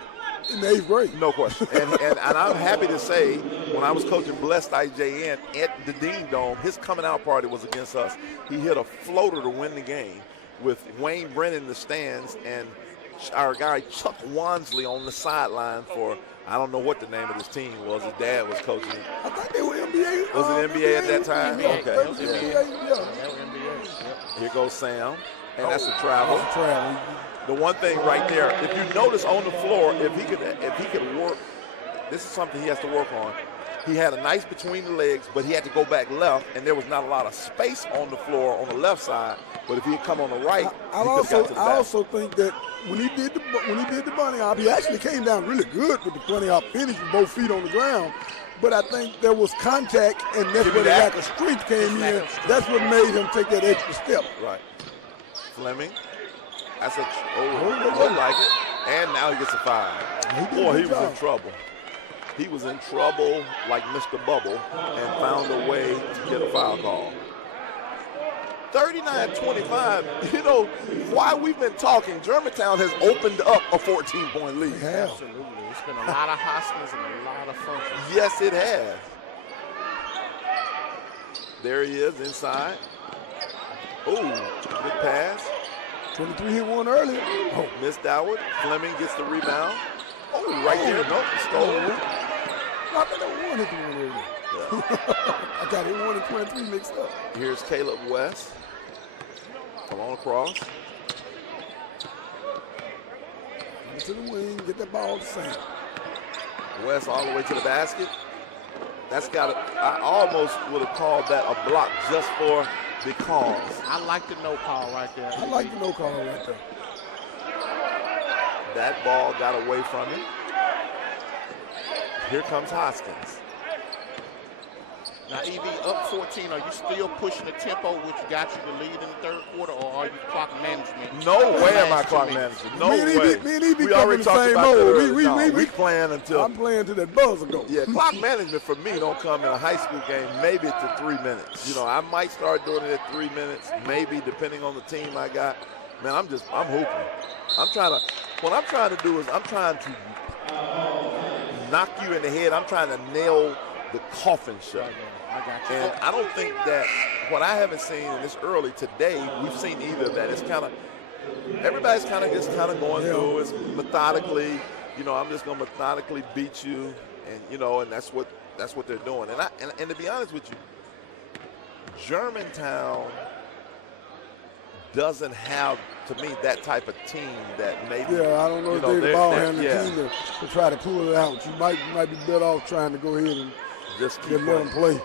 in the 8th grade. no question. And I'm happy to say, when I was coaching Blessed IJN at the Dean Dome, his coming out party was against us. He hit a floater to win the game with Wayne Brennan in the stands and our guy Chuck Wansley on the sideline for, I don't know what the name of his team was. His dad was coaching it. I think they were NBA. Was it NBA at that time? Yeah, Okay. That was Yeah. NBA, Here goes Sam, and that's a travel. That's a travel. The one thing right there, if you notice on the floor, if he could work, this is something he has to work on. He had a nice between the legs, but he had to go back left, and there was not a lot of space on the floor on the left side. But if he had come on the right, I also think that when he did the bunny hop, he actually came down really good with the bunny hop finish with both feet on the ground. But I think there was contact, and that's where the lack of strength came in. That's what made him take that extra step. Right. Fleming. That's looked like it. And now he gets a 5. Boy, he was in trouble. He was in trouble like Mr. Bubble and found a way to get a foul call. 39-25, you know, while we've been talking, Germantown has opened up a 14-point lead. Yeah. Absolutely. It's been a lot of Hoskins and a lot of functions. Yes, it has. There he is inside. Oh, good pass. 23 hit one earlier. Oh, missed that one. Fleming gets the rebound. Oh, right there. Nope, stole it. I think I won hit the one earlier. I got it 1 and 23 mixed up. Here's Caleb West. Come on across. To the wing, get that ball to Sam. West all the way to the basket. That's got it. I almost would have called that a block just for the cause. I like the no call right there. I like the no call right there. That ball got away from him. Here comes Hoskins. Now, EV, up 14, are you still pushing the tempo, which got you the lead in the third quarter, or are you clock management? No way am I clock managing. No way. Me and EB we come already in the talked same about that mode. earlier. We playing until. I'm playing till that buzzer goes. Yeah, clock management for me don't come in a high school game maybe to 3 minutes. You know, I might start doing it at 3 minutes, maybe depending on the team I got. Man, I'm hooping. What I'm trying to do is I'm trying to knock you in the head. I'm trying to nail the coffin shut. And I don't think that what I haven't seen in this early today, we've seen either that. It's kind of, everybody's kind of just going through it methodically. You know, I'm just going to methodically beat you, and you know, and that's what they're doing. And to be honest with you, Germantown doesn't have, to me, that type of team that maybe. Yeah, I don't know if they're the ball handling team to try to pull it out. You might be better off trying to go ahead and just let them play.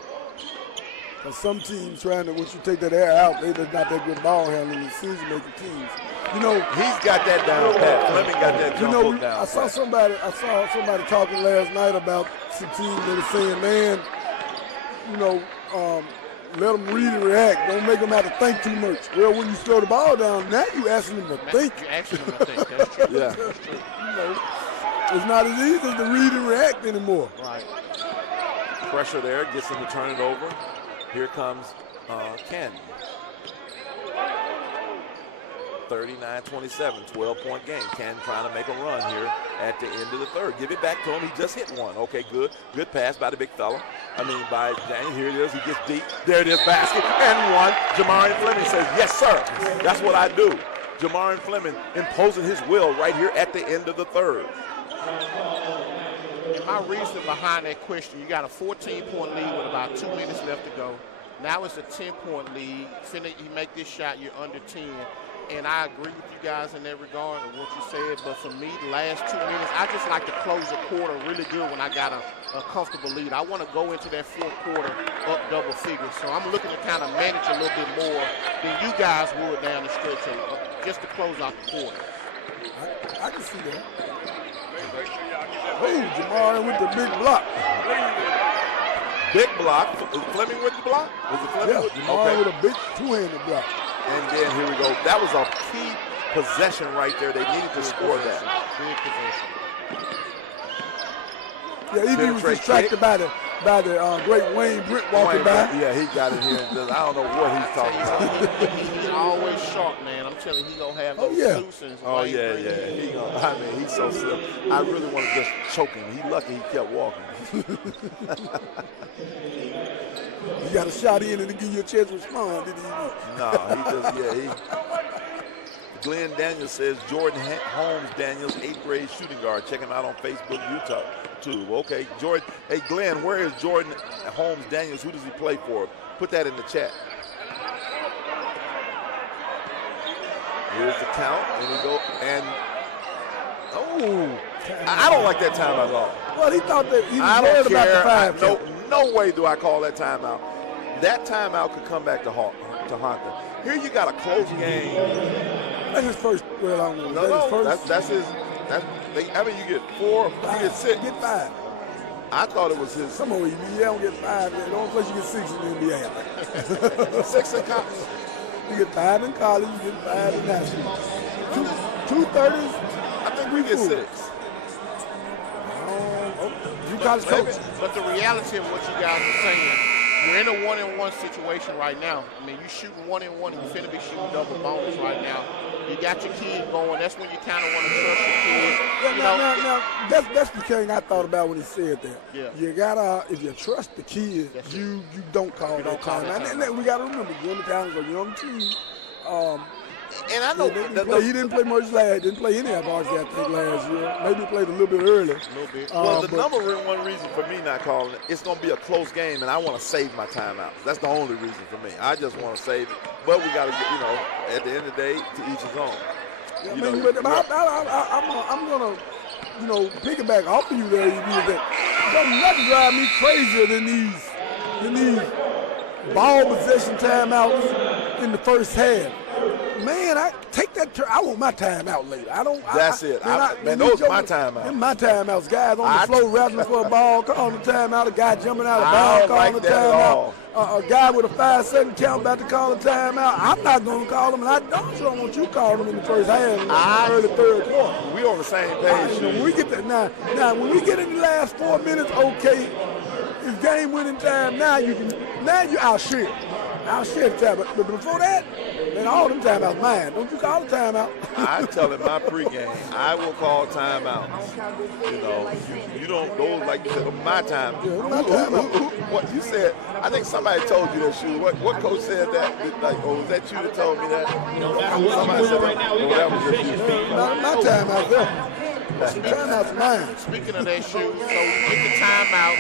Because some teams trying to, once you take that air out, they're not that good ball handling decision-making teams. You know, he's got that down pat. Fleming got that jump down. I saw somebody talking last night about some teams that were saying, man, you know, let them read and react. Don't make them have to think too much. Well, when you slow the ball down, now you're asking them to think. You're asking them to think. That's true. Yeah. That's true. You know, it's not as easy to read and react anymore. Right. Pressure there, gets him to turn it over. Here comes Canton. 39-27, 12-point game. Canton trying to make a run here at the end of the third. Give it back to him. He just hit one. Okay, good. Good pass by the big fella. By Daniel. Here it is. He gets deep. There it is, basket. And one. Jamarian Fleming says, yes, sir. That's what I do. Jamarian Fleming imposing his will right here at the end of the third. And my reason behind that question, you got a 14-point lead with about 2 minutes left to go. Now it's a 10-point lead. You make this shot, you're under 10. And I agree with you guys in that regard of what you said. But for me, the last 2 minutes, I just like to close a quarter really good when I got a comfortable lead. I want to go into that fourth quarter up double figures. So I'm looking to kind of manage a little bit more than you guys would down the stretch, just to close out the quarter. I can see that. Oh, Jamarian with the big block. Big block. Is Fleming with the block? Was it Fleming? Yeah, Jamarian with a big two-handed block. And then here we go. That was a key possession right there. They needed to score that. Big possession. Yeah, he was distracted by the great Wayne Brent walking by. Yeah, he got it here. I don't know what he's talking about. He's always sharp, man. I'm telling you, he gonna have those solutions. Oh yeah. He's so silly. I really want to just choke him. He's lucky he kept walking. You got a shot in and to give you a chance to respond, didn't he? No, he Glenn Daniels says Jordan Holmes Daniels, 8th grade shooting guard. Check him out on Facebook, YouTube. Okay, Jordan. Hey, Glenn, where is Jordan Holmes Daniels? Who does he play for? Put that in the chat. Here's the count, and we go, and I don't like that timeout at all. Well, he thought that he was worried about the 5. No way do I call that timeout. That timeout could come back to haunt them. Here you got a close game. That's his first. Well, I don't know. No, that's his. You get 4, you get 6. Get 5. I thought it was his. Come on, you don't get 5. The only place you get 6 in the NBA. 6 in college. You get 5 in college. You get 5 in high school. 2 30s. I think we get 6. college coach. But the reality of what you guys are saying, you're in a 1-and-1 situation right now. I mean, you shooting 1-and-1, and you're finna be shooting double bonus right now. You got your kid going. That's when you kind of want to trust your kid. Now, that's the thing I thought about when he said that. Yeah. You gotta, if you trust the kid, you don't call that time. And we gotta remember, Germantown is a young team. And I know he didn't play much didn't play any of ours, I think, last year. Maybe he played a little bit early. Well, the number one reason for me not calling it, it's going to be a close game, and I want to save my timeouts. That's the only reason for me. I just want to save it. But we got to get, at the end of the day, to each his own. I'm going to, piggyback off of you there. That don't nothing drive me crazier than these ball possession timeouts in the first half. Man, I want my timeout later. That's it. Those are my timeouts. Them my timeouts. Guys on the floor rapping for a ball, calling the timeout. A guy jumping out of bounds, calling the timeout. A guy with a 5-second count about to call a timeout. I'm not going to call him, and I don't want you calling him in the first half, in the early third quarter. We on the same page. When we get that now, when we get in the last 4 minutes, okay, it's game-winning time. Now you outshare. I'll share the timeout. But before that, man, all them timeouts mine. Don't you call the timeout? I tell him my pregame, I will call timeouts. You don't go like you said, my time. Yeah, my timeout. What you said, I think somebody told you that, Shoe. What coach said that? Was that you that told me that? Somebody said right now, we got possession. My timeout there. Timeout's mine. Speaking of that, Shoe, so you get the timeout,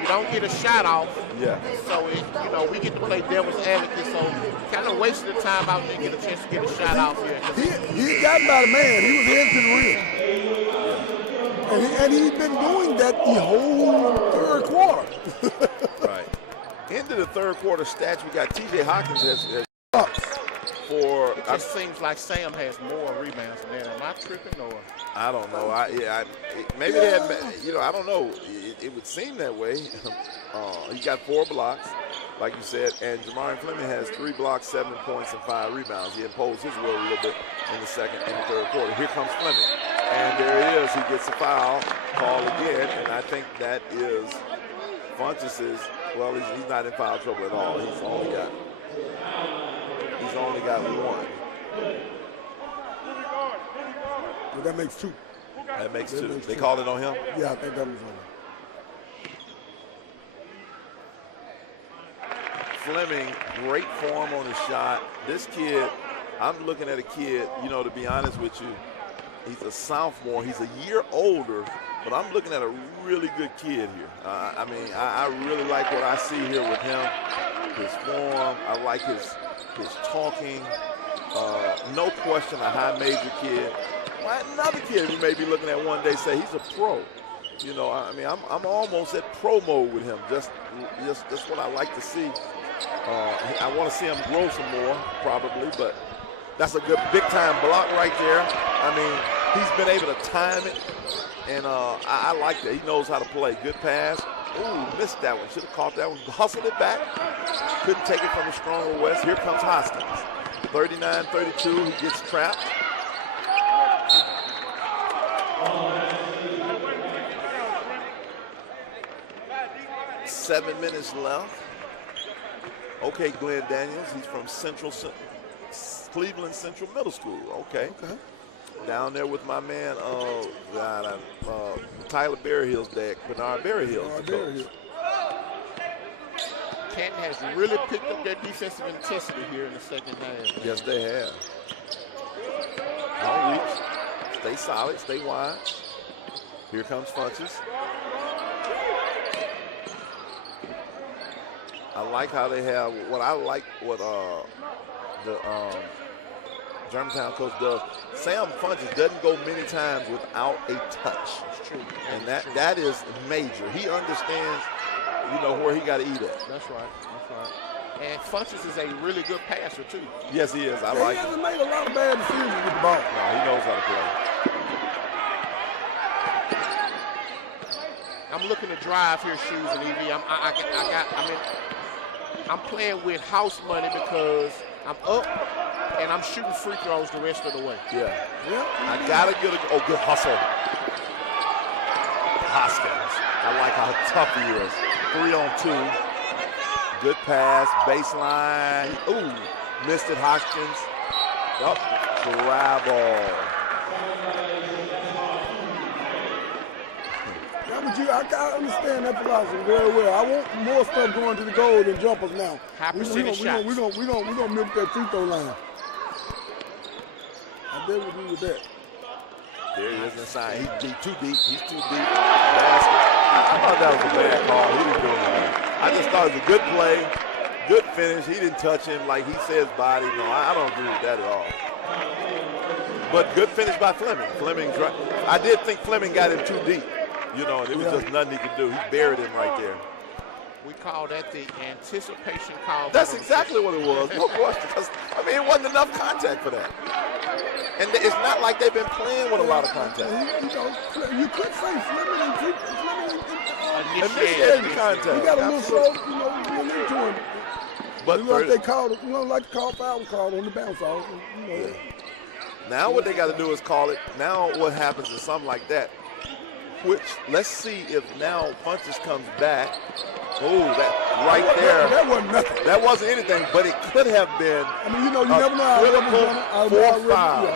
you don't get a shot off. Yeah. So, we get to play devil's advocate, so kind of wasted the time out and didn't get a chance to get a shot off here. He got by the man. He was into the rim. And he's been doing that the whole third quarter. Right. Into the third quarter stats, we got T.J. Hawkins has it just seems like Sam has more rebounds than that. Am I tripping or? I don't know. Maybe they had, I don't know. It would seem that way. He got 4 blocks, like you said, and Jamarian Fleming has 3 blocks, 7 points, and 5 rebounds. He imposed his will a little bit in the third quarter. Here comes Fleming, and there he is. He gets a foul call again, and I think that is Funchess's. Well, he's not in foul trouble at all. He's only got 1. Well, that makes 2. That makes 2. They called it on him? Yeah, I think that was on him. Fleming, great form on his shot. This kid, I'm looking at a kid, to be honest with you, he's a sophomore. He's a year older, but I'm looking at a really good kid here. I really like what I see here with him, his form. I like his talking. No question, a high major kid. Another kid you may be looking at one day say he's a pro. I'm almost at pro mode with him. Just what I like to see. I want to see him grow some more, probably, but that's a good big-time block right there. He's been able to time it, and I like that. He knows how to play. Good pass. Ooh, missed that one. Should have caught that one. Hustled it back. Couldn't take it from the stronger West. Here comes Hoskins. 39-32. He gets trapped. Seven minutes left. Okay, Glenn Daniels. He's from Cleveland Central Middle School. Okay. Down there with my man, Tyler Berryhill's dad, Bernard Berryhill. Canton has really picked up their defensive intensity here in the second half. Yes, they have. Don't reach. Stay solid. Stay wide. Here comes Funches. I like how they have what the Germantown coach does. Sam Funches doesn't go many times without a touch. That's true. And that is major. He understands, where he got to eat at. That's right. And Funches is a really good passer, too. Yes, he is. I He like hasn't him. made a lot of bad decisions with the ball. No, he knows how to play. I'm looking to drive here, Shoes and EV. I'm playing with house money because I'm up and I'm shooting free throws the rest of the way. Yeah. I gotta get good hustle. Hoskins. I like how tough he is. 3-on-2. Good pass, baseline. Ooh, missed it, Hoskins. Up, travel. Yeah, but I understand that philosophy very well. I want more stuff going to the goal than jumpers now. High percentage shots. We're gonna milk that free throw line. I definitely agree with that. There he is inside. He's deep, too deep. He's too deep. Basket. I thought that was a bad call. He didn't do anything. I just thought it was a good play, good finish. He didn't touch him like he says body. No, I don't agree with that at all. But good finish by Fleming. I did think Fleming got him too deep, you know, and it was just nothing he could do. He buried him right there. We call that the anticipation call. That's exactly what it was. No question. Because, I mean, it wasn't enough contact for that. And it's not like they've been playing with a lot of contact. You could say Fleming initiating contact. He got a little slow, you know, into him. But like they called it, like to call foul called on the bounce off. You know. Now what they got to do is call it. Now what happens is something like that. Which, let's see if now Funches comes back. Oh, that right there. That wasn't nothing. That wasn't anything, but it could have been. I mean, you know, you never know how a ref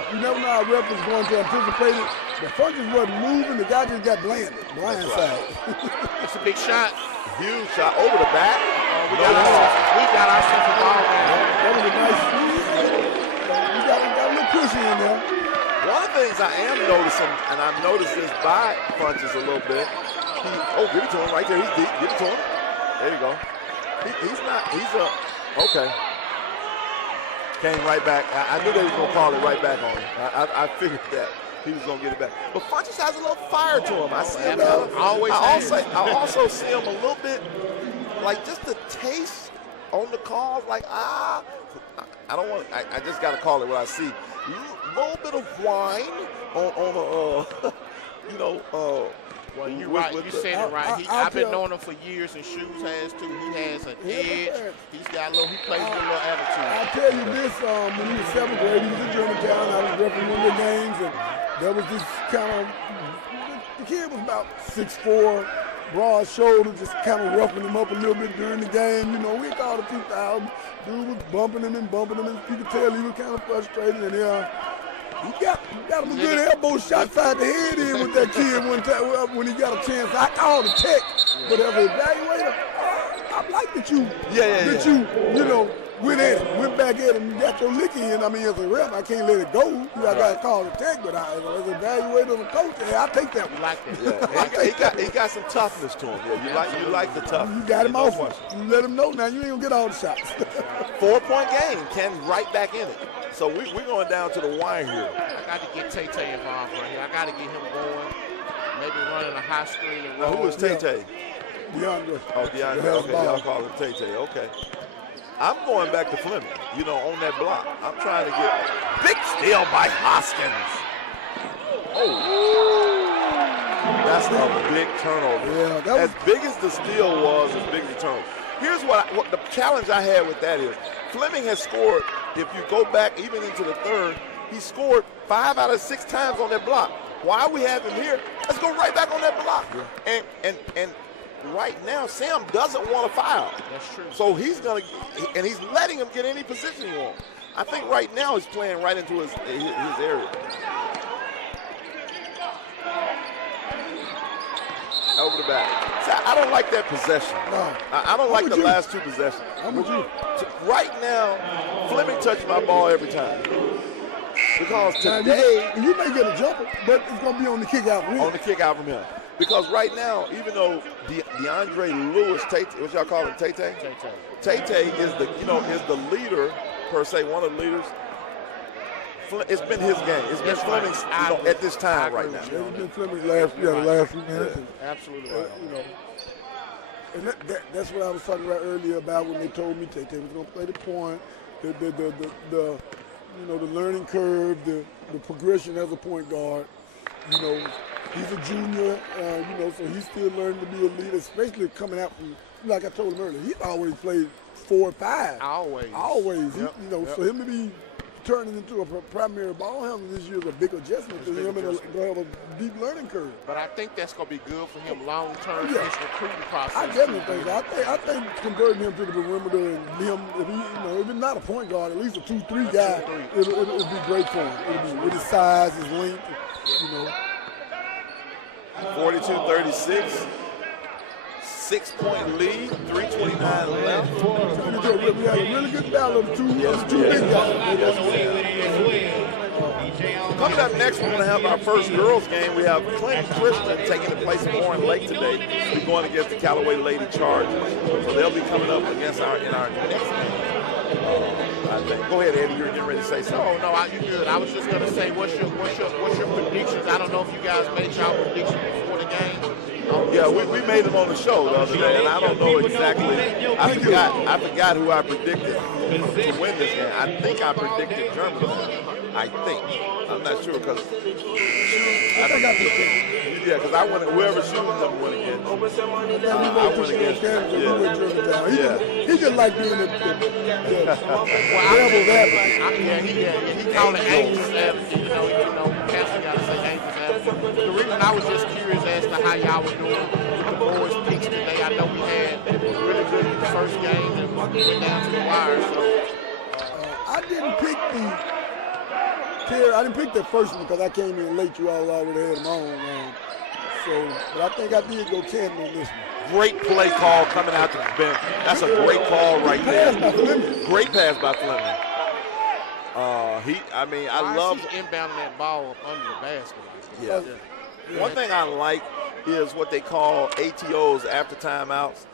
you never know how a ref is going to anticipate it. The Funches wasn't moving. The guy just got blindside. It's a big shot. Huge shot over the back. We got ourselves a ball man. That was a nice squeeze. We got a little push in there. One of the things I am noticing, and I've noticed this by Funches a little bit. Give it to him right there. He's deep. Give it to him. There you go. Okay. Came right back. I knew they was going to call it right back on him. I figured that he was going to get it back. But Funches has a little fire to him. I see him. I also see him a little bit, like just the taste on the calls, like, I don't want, I just got to call it what I see. A little bit of wine on well, you're right. You said it right. I've been knowing him for years, and Shoes has too. He has an edge. He plays with a little attitude. I'll tell you this, when he was 7th grade, he was in Germantown. I was repping one of the games, and there was this kind of, the kid was about 6'4", broad shoulder, just kind of roughing him up a little bit during the game. You know, we called a few fouls. Dude was bumping him, and you could tell he was kind of frustrated, and he got him a good elbow shot side the head in with that kid one time when he got a chance. I called a tech, but as an evaluator, I like that you went at him, went back at him, and got your lick in. I mean, as a ref, I can't let it go. I got to call the tech, but as an evaluator and a coach, I take that one. You like that? He got some toughness to him. Yeah, you like the toughness. You got him off. You let him know now. You ain't gonna get all the shots. 4-point game. Canton right back in it. So we're going down to the wire here. I got to get Tay involved right here. I got to get him going. Maybe running a high screen and roll. Who is Tay? DeAndre. Oh, DeAndre. Okay, y'all call him Tay. Okay. I'm going back to Fleming, on that block. I'm trying to get big steal by Hoskins. Oh. That's a big turnover. Yeah, as big as the steal was, as big as the turnover. Here's what the challenge I had with that is, Fleming has scored, if you go back even into the third, he scored 5 out of 6 times on that block. Why we have him here, let's go right back on that block. Yeah. And right now, Sam doesn't want to foul. That's true. So he's letting him get any position he wants. I think right now he's playing right into his area. Over the back. See, I don't like that possession. No. I don't like the last 2 possessions. I'm with you. Right now, Fleming touched my ball every time. Because today... You may get a jumper, but it's going to be on the kick out from him. On the kick out from him. Because right now, even though DeAndre Lewis, what y'all call him, Tay-Tay? Tay-Tay is the leader, per se, one of the leaders. It's been his game. It's been Fleming's at this time right now. It's been Fleming's last few minutes. Yeah, absolutely right. And that's what I was talking about earlier about when they told me Tay-Tay was going to play the point, the learning curve, the progression as a point guard. He's a junior, so he's still learning to be a leader, especially coming out from, like I told him earlier, he's always played 4 or 5. Always. Yep. For him to be turning into a primary ball handler this year is a big adjustment to him and going to have a deep learning curve. But I think that's going to be good for him long term in Yeah. his recruiting process. I definitely think so. I think converting him to the perimeter and him, if he's not a point guard, at least a 2-3 guy, it'll be great for him. It'll be with his size, his length, 42-36. 6-point lead, 3:29 left. We had a really good battle of two big guys. Coming up next, we're going to have our first girls game. We have Clinton Christian taking the place of Warren Lake today. We're going against the Callaway Lady Chargers. So they'll be coming up against in our next game. I think. Go ahead, Eddie. You're getting ready to say something. No, you good. I was just going to say, what's your predictions? I don't know if you guys made y'all predictions before the game. Yeah, we made them on the show the other day, and I don't know exactly. I forgot who I predicted to win this game. I think I predicted Germantown. I think. I'm not sure because I went whoever shooting them went against. I went against. He just like being the devil's advocate. He called it anxious advocate. Canton got to say anxious advocate. The reason I was just curious as to how y'all were doing the boys' picks today. I know we had really good in the first game and went down to the wire. So I didn't pick the first one because I came in late. You all already had them on. But I think I did go Canton on this one. Great play call coming out the bench. That's a great call right there. Great pass by Fleming. I love inbounding that ball up under the basket. Yeah. One thing I like is what they call ATOs, after timeouts.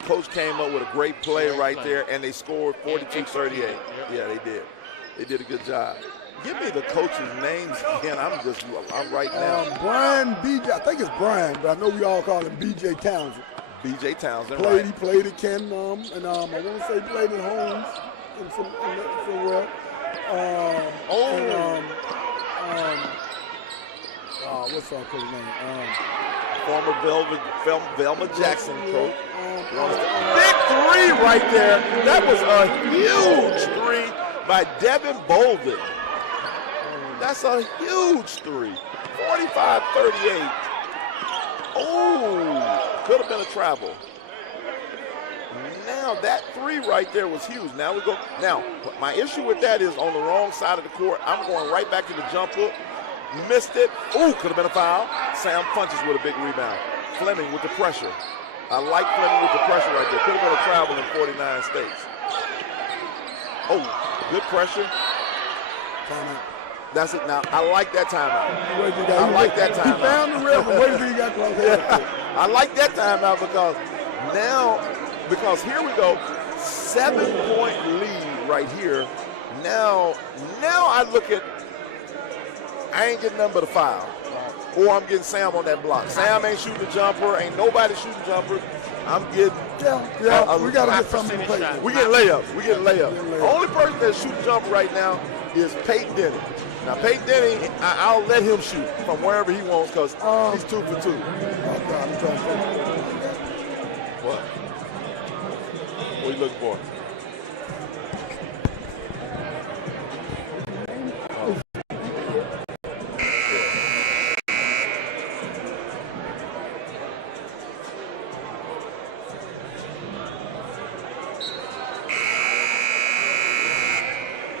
Coach came up with a great play right there, and they scored 42-38. Yeah, they did. They did a good job. Give me the coach's names again. I'm right now. Brian BJ. I think it's Brian, but I know we all call him BJ Townsend. BJ Townsend. He played at Canton, and I want to say he played at Holmes and somewhere. What's our coach's name? Former Velma Jackson coach. Big three right there. That was a huge three by Devin Bolden. That's a huge three. 45-38. Oh, could have been a travel. Now that three right there was huge. Now we go. Now, my issue with that is on the wrong side of the court. I'm going right back to the jump hook. Missed it. Ooh, could have been a foul. Sam punches with a big rebound. Fleming with the pressure. I like Fleming with the pressure right there. Could have been a travel in 49 states. Oh, good pressure. Timeout. That's it. Now, I like that timeout. I like that timeout. He found the ref, but wait till he got close. I like that timeout because here we go. 7-point lead right here. Now I look at, I ain't getting nothing but a foul. Or I'm getting Sam on that block. Sam ain't shooting the jumper. Ain't nobody shooting jumpers. I'm getting. We got to get something to play. We get layups. The only person that's shooting jumper right now is Peyton Denny. Now, Peyton Denny, I'll let him shoot from wherever he wants because he's 2 for 2. What? What are you looking for?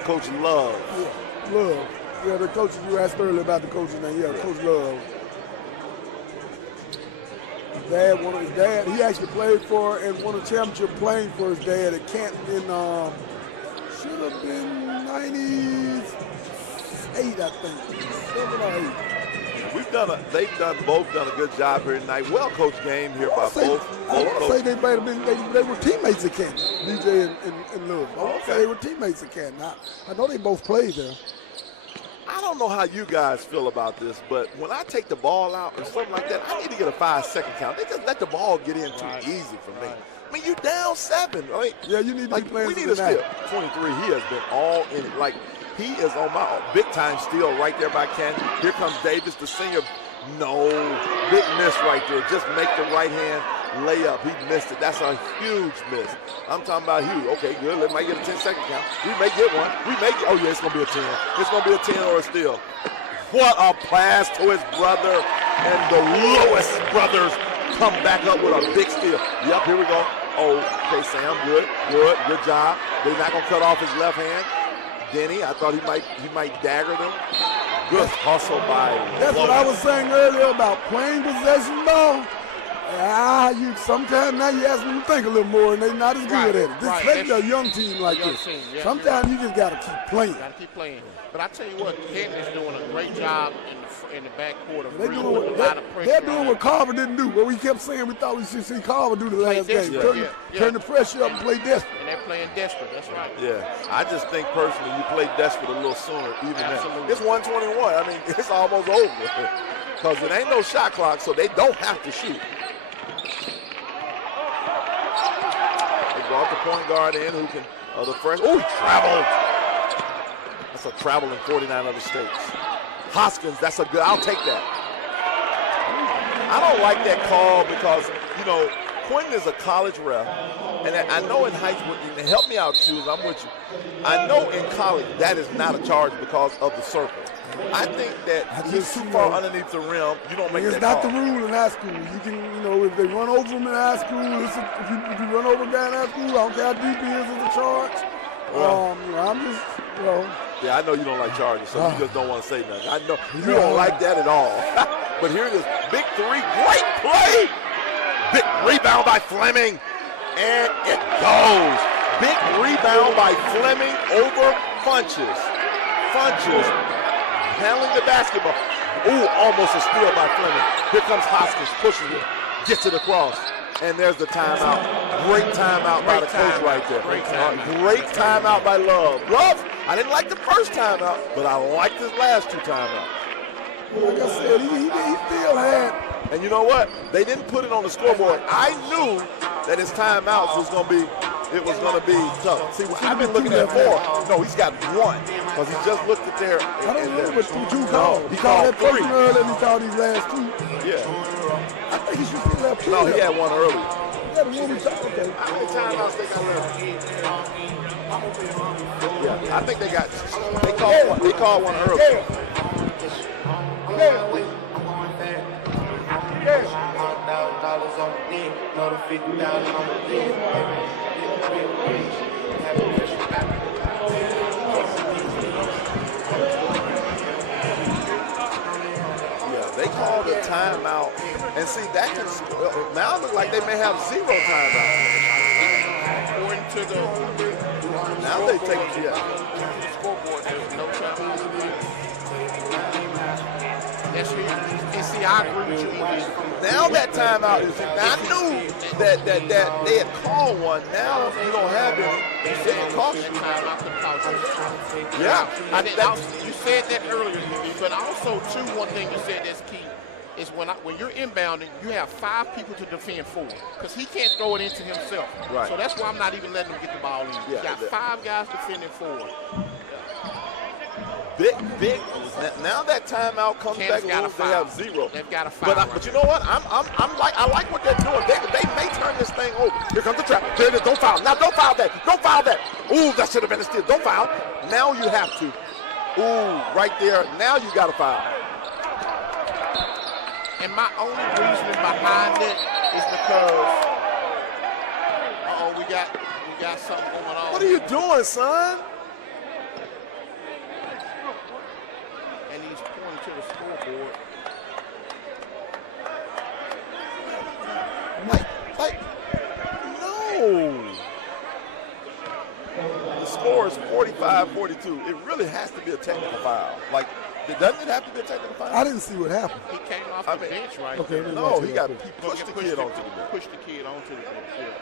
Coach Love. Yeah, Love. Yeah, the coaches, you asked earlier about the coach's name. Yeah, Coach Love. His dad, he actually played for and won a championship playing for his dad at Canton in, should have been 98, I think. 7 or 8. They've both done a good job here tonight. Well coached game here by both coaches. They might have been, they were teammates at Canton, DJ and Love. I won't say they were teammates at Canton. I know they both played there. I don't know how you guys feel about this, but when I take the ball out or something like that, I need to get a 5-second count. They just let the ball get in too easy for me. I mean, you down 7, right? Yeah, you need to be playing. We need a steal. 23, he has been all in it. Like, he is on my big time steal right there by Canton. Here comes Davis, the senior. No, big miss right there. Just make the right hand layup. He missed it. That's a huge miss. I'm talking about huge. Okay, good. Let might get a 10-second count. We may get one. We may get, oh yeah, it's gonna be a 10. It's gonna be a 10 or a steal. What a pass to his brother, and the Lewis brothers come back up with a big steal. Yep, here we go. Oh, okay, Sam, good job. They're not gonna cut off his left hand. Denny, I thought he might dagger them. Good hustle by. That's what I was saying earlier about playing possession ball. Sometimes now you ask them to think a little more, and they're not as good at it. Especially a young team like this. Sometimes you just got to keep playing. Got to keep playing. But I tell you what, Canton is doing a great job in the backcourt of really putting a lot of pressure. They're doing what Carver didn't do. What we kept saying we thought we should see Carver do the last game. Turn the pressure up and play desperate. And they're playing desperate. That's right. Yeah, I just think personally you play desperate a little sooner. Even then, it's 121. I mean, it's almost over because it ain't no shot clock, so they don't have to shoot. Brought the point guard in who can, the fresh, he traveled. That's a travel in 49 other states. Hoskins, that's a good, I'll take that. I don't like that call because, Quentin is a college ref, and I know in high school, and help me out, Shoes, I'm with you. I know in college that is not a charge because of the circle. I think that he's too far underneath the rim. You don't make that call. It's not the rule in high school. You can, if they run over him in high school, if you run over a guy in high school, I don't care how deep he is, it's a charge. I'm just, Yeah, I know you don't like charges, so you just don't want to say nothing. I know you don't like that at all. But here it is, big three, great play. Big rebound by Fleming, and it goes. Big rebound by Fleming over Funches. Handling the basketball. Ooh, almost a steal by Fleming. Here comes Hoskins, pushes it, gets it across, and there's the timeout. Great timeout by the coach right there. Great timeout by Love. Love, I didn't like the first timeout, but I liked his last two timeouts. Like I said, he still had. And you know what? They didn't put it on the scoreboard. I knew that his timeouts was going to be tough. See, I've been looking at 4. No, he's got 1 because he just looked at there. I don't know what 2 called. He called that 3 early and he called these last 2. Yeah. I think he should still have 2. No, he had 1 early. Yeah, the one we talked about. How many timeouts they got left? Yeah, I think they called one early. They called a timeout, and see that can now it looks like they may have 0 timeouts. According to the now they take scoreboard, there's no timeout. That's and see, I agree with you. Now that timeout is. Now I knew that they had called one. Now you don't have it. It can cost you. Yeah, you said that earlier, but also too, one thing you said that's key is when you're inbounding, you have 5 people to defend for, because he can't throw it into himself. Right. So that's why I'm not even letting him get the ball in. Yeah, you got 5 guys defending forward. Big. Now that timeout comes back, they have 0. They've got a foul. But you know what? I like what they're doing. They may turn this thing over. Here comes the trap. There it is. Don't foul. Now don't foul that. Don't foul that. Ooh, that should have been a steal. Don't foul. Now you have to. Ooh, right there. Now you got to foul. And my only reasoning behind it is because, we got something going on. What are you doing, son? And he's pointing to the scoreboard. No. The score is 45-42. It really has to be a technical foul. Doesn't it have to be a technical foul? I didn't see what happened. He came off the bench right okay, there. No, he pushed the kid onto the bench. Pushed the kid onto the bench, yeah.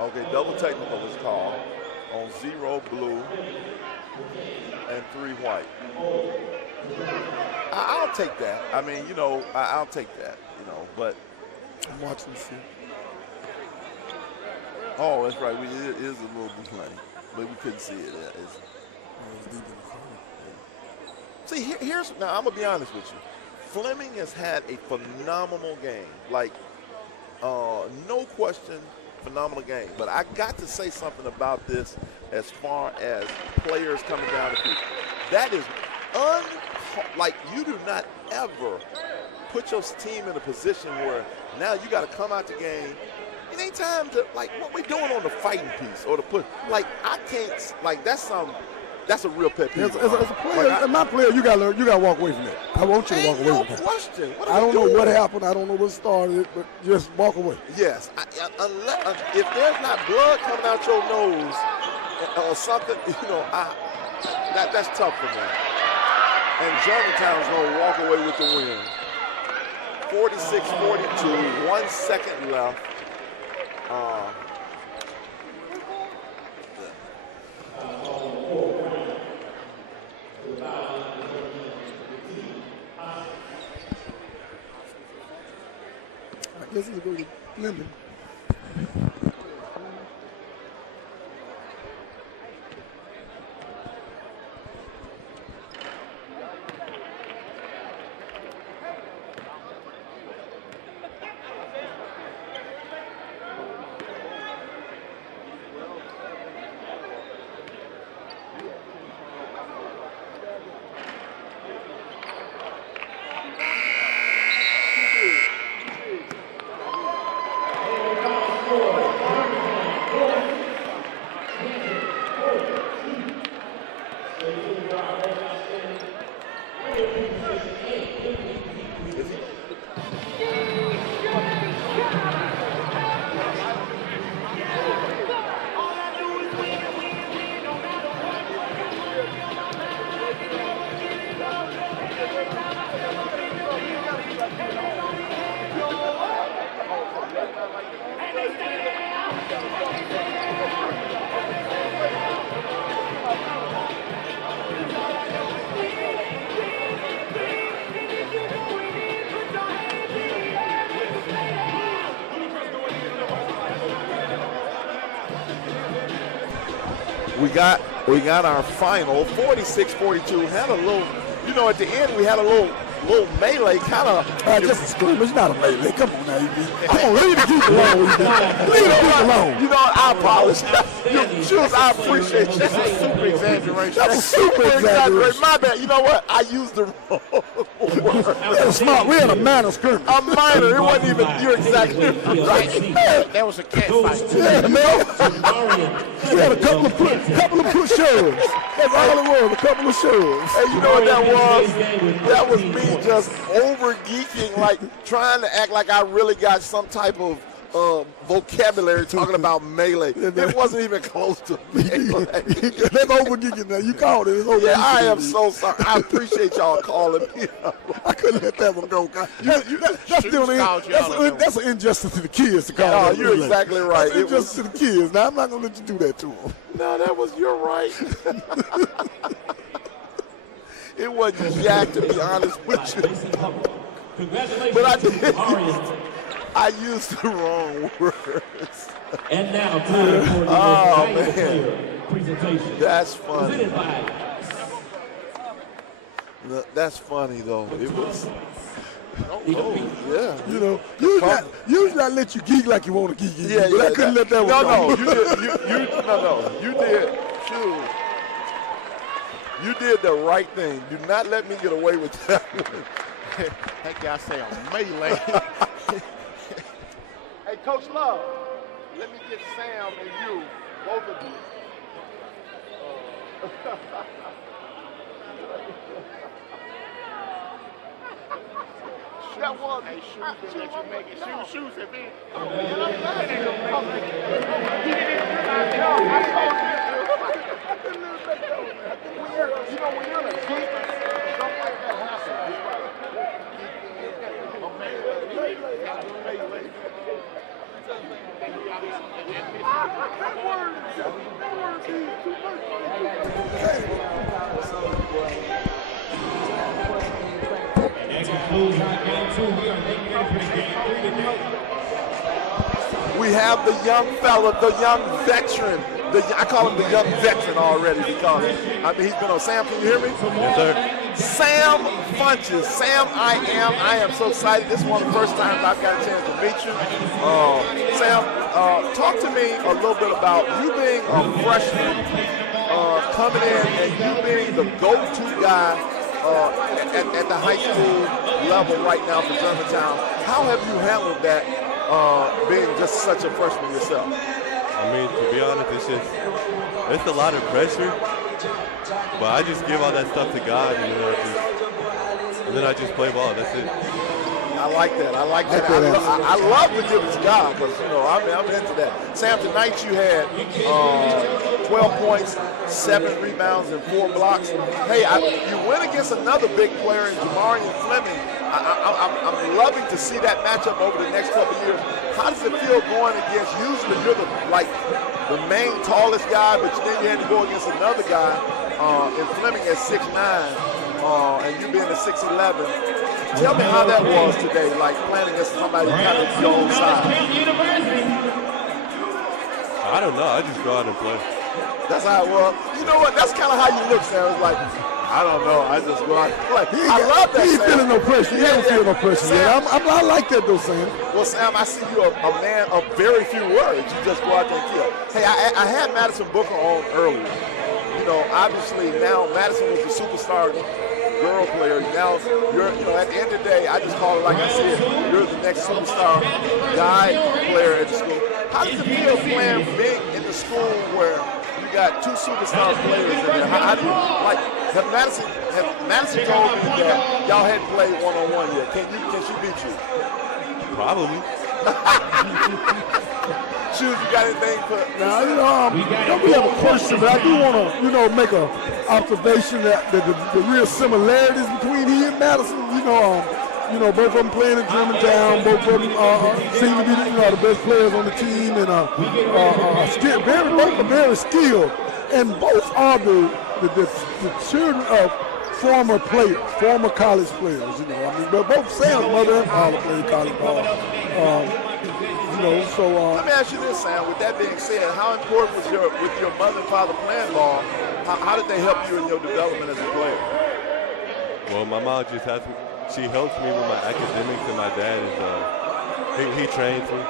Okay, double technical is called on 0 blue and 3 white. I'll take that. I mean, I'll take that, but. I'm watching this. Oh, that's right. It is a little delay, but we couldn't see it. See, here's now. I'm gonna be honest with you. Fleming has had a phenomenal game. Like, no question, phenomenal game. But I got to say something about this as far as players coming down the field. That is like, you do not ever put your team in a position where now you got to come out the game. It ain't time to, like, what we doing on the fighting piece or the push. Like, I can't, like, that's a real pet peeve. As a player, like, as my player, you gotta walk away from that. I want you to walk away from that. No question. I don't know what happened. I don't know what started it, but just walk away. Yes. If there's not blood coming out your nose or something, that's tough for me. And Germantown's going to walk away with the win. 46-42, 1 second left. I guess it's going to go to Linden. We got our final 46-42. Had a little, at the end we had a little melee kind of. Just a scrimmage, not a melee. Come on now, come on, leave the geek alone. Leave the geek alone. I apologize. I appreciate you. That's a super exaggeration. That's a super exaggeration. My bad. You know what? I used the wrong word. We had a minor scrimmage. A minor. It wasn't even. You're exactly right. That was a cat fight. Yeah, man. We had a couple of push shoves. That's all it was. A couple of shoves. Hey, you know what that was? That was me just over geeking, like trying to act like I really got some type of vocabulary talking about melee. It wasn't even close to melee. That's over geeking now. You called it. Yeah, I am so sorry. I appreciate y'all calling me. I couldn't let that one go. That's an injustice to the kids to call. Oh, you're exactly right. That's injustice to the kids. Now I'm not gonna let you do that to them. No, you're right. It wasn't jack, to be honest with you. But I used the wrong words. And now time for the man. Presentation. That's funny. That's funny though. It was. Yeah. Usually I let you geek like you want to geek. Yeah, but I couldn't let that one go. You did. Shoot. You did the right thing. Do not let me get away with that one. That guy say a melee. Hey, Coach Love, let me get Sam and you, both of you. That was hey, shoes that you make it. Shoes have been. He didn't even realize that. I told you. When you're in a deep, something like that happens. That word is too We have the young fella, the young veteran. I call him the young veteran already because he's been on. Sam, can you hear me? Yes, sir. Sam Funches. Sam, I am so excited. This is one of the first times I've got a chance to meet you. Sam, talk to me a little bit about you being a freshman, coming in and you being the go-to guy at the high school level right now for Germantown. How have you handled that, being just such a freshman yourself? I mean, to be honest, it's a lot of pressure, but I just give all that stuff to God, and then I just play ball. That's it. I like that. I love to give it to God, but I'm into that. Sam, tonight you had 12 points, 7 rebounds, and 4 blocks. Hey, you went against another big player in Jamarian Fleming. I'm loving to see that matchup over the next couple of years. How does it feel going against, usually you're the main tallest guy, but then you had to go against another guy in Fleming at 6'9", and you being at 6'11". Tell me how that was today, like playing against somebody kind of your own size. I don't know. I just go out and play. That's how it was. You know what? That's kind of how you look, Sam. It's like, I don't know. I just go out and play. I love that, He ain't feeling no pressure. He don't feel no pressure. Sam, I like that, though, Sam. Well, Sam, I see you a man of very few words. You just go out there and kill. Hey, I had Madison Booker on earlier. Obviously now Madison was the superstar girl player. Now you're, at the end of the day, I just call it like I said, you're the next superstar guy player at the school. How does it feel playing big in the school where you got 2 superstar players in there? How do you, have Madison told me that y'all hadn't played one-on-one yet. Can she beat you? Probably. Shoes, you got anything for? Now, we have a question, but I do want to, make an observation that the real similarities between he and Madison, both of them playing in Germantown, both of them seem to be, the best players on the team, and both are very skilled, and both are the children of former players, former college players, but both Sam's mother and father played college ball. Let me ask you this, Sam. With that being said, how important was with your mother and father playing ball? How did they help you in your development as a player? Well, my mom just she helps me with my academics, and my dad is he trains me,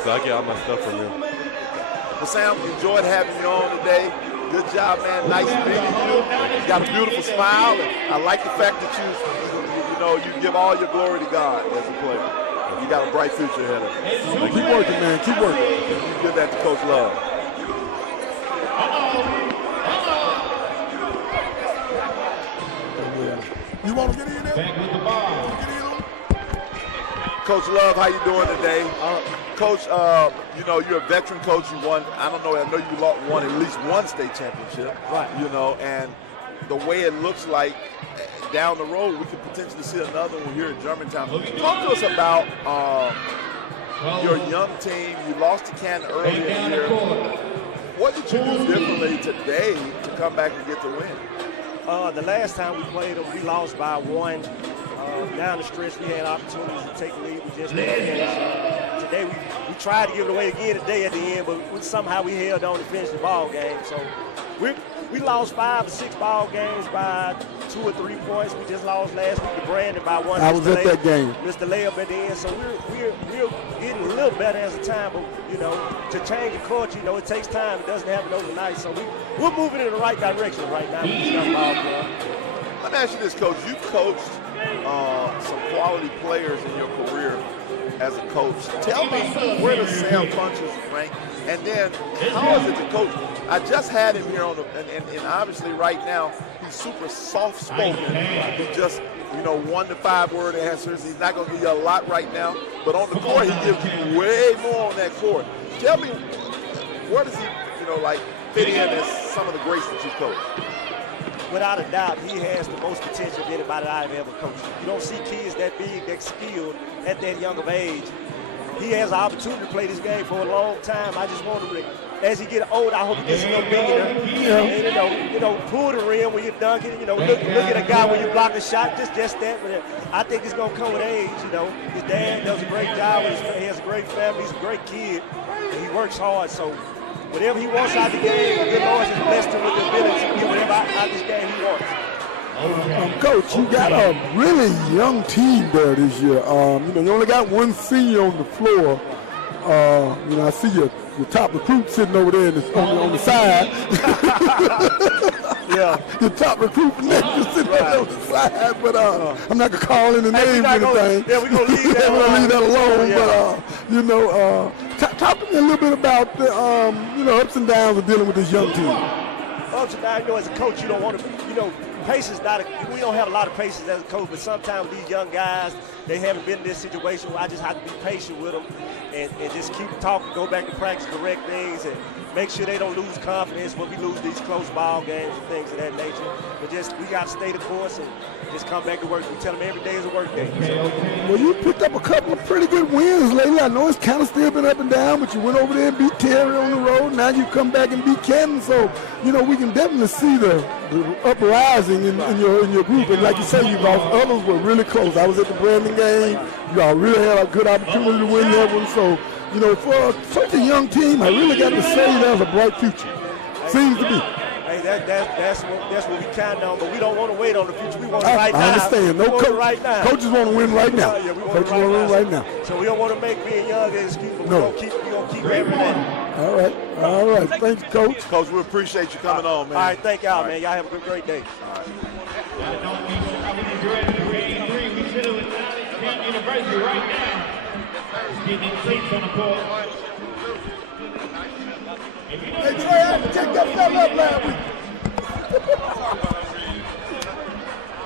so I get all my stuff from him. Well, Sam, enjoyed having you on today. Good job, man. Nice meeting you. You got a beautiful smile, and I like the fact that you give all your glory to God as a player. You got a bright future ahead of you. Keep working, man. Keep working. You give that to Coach Love. You want to get in there? Back with the ball. Coach Love, how you doing today? Coach, you're a veteran coach. You won, I know you won at least one state championship. Right. And the way it looks like down the road, we could potentially see another one here in Germantown. Talk to us about your young team. You lost to Canton earlier in the year. What did you do differently today to come back and get the win? The last time we played them, we lost by 1. Down the stretch, we had opportunities to take the lead. We just didn't finish. Today, we tried to give it away again today at the end, but somehow we held on to finish the ball game. So we lost 5 or 6 ball games by 2 or 3 points. We just lost last week to Brandon by 1. I was at that game. Mr. Layup at the end. So we're getting a little better as a time, but to change the culture, it takes time. It doesn't happen overnight. So we're moving in the right direction right now. Let me ask you this, Coach. You coached some quality players in your career as a coach. Tell me, where does Sam Funches rank? And then, how is it to coach? I just had him here and obviously right now, he's super soft-spoken. He just, 1 to 5 word answers. He's not going to give you a lot right now, but on the court, he gives you way more on that court. Tell me, where does he, fit in as some of the greats that you coach? Without a doubt, he has the most potential of anybody I've ever coached. You don't see kids that big, that skilled at that young of age. He has an opportunity to play this game for a long time. I just want him to, as he gets older, I hope he gets a little bigger. And, pull the rim when you're dunking. Look at a guy when you block a shot, just that. But I think it's gonna come with age. His dad does a great job. He has a great family. He's a great kid, and he works hard. So whatever he wants out of the game, the good Lord has blessed him with the ability to get whatever out of this game he wants. Coach, you got a really young team there this year. You only got one senior on the floor. I see your top recruit sitting over there on the side. Yeah. Your top recruit is sitting there on the side, but I'm not gonna call in the name or anything. We're gonna leave that We're gonna leave that alone. Yeah. But talk to me a little bit about the ups and downs of dealing with this young team. Ups and downs. As a coach, you don't want to. Patience. We don't have a lot of patience as a coach, but sometimes these young guys, they haven't been in this situation where I just have to be patient with them and just keep talking, go back to practice, correct things, and make sure they don't lose confidence when we lose these close ball games and things of that nature. But we got to stay the course and just come back to work. We tell them every day is a work day. Well, you picked up a couple of pretty good wins lately. I know it's kind of still been up and down, but you went over there and beat Terry on the road. Now you come back and beat Canton. So, we can definitely see the uprising in your group. And like you say, you lost others were really close. I was at the Brandon game. Y'all really had a good opportunity to win that one. So, for such a young team, I really got to say there's a bright future. Seems to be. Hey, that's what we count on, but we don't want to wait on the future. We want it right now. I understand. No coach. Right now. Coaches want to win right now. Yeah, we want coaches want to win right now. So we don't want to make being young an excuse, but no. we're going to keep every day. All right. Thank you, Coach. Coach, we appreciate you coming on, man. All right, thank y'all, man. Y'all have a great day. All right. We sit with Canton University right now. Getting seats on the court. Hey, Trey, I had to check that fella up last week.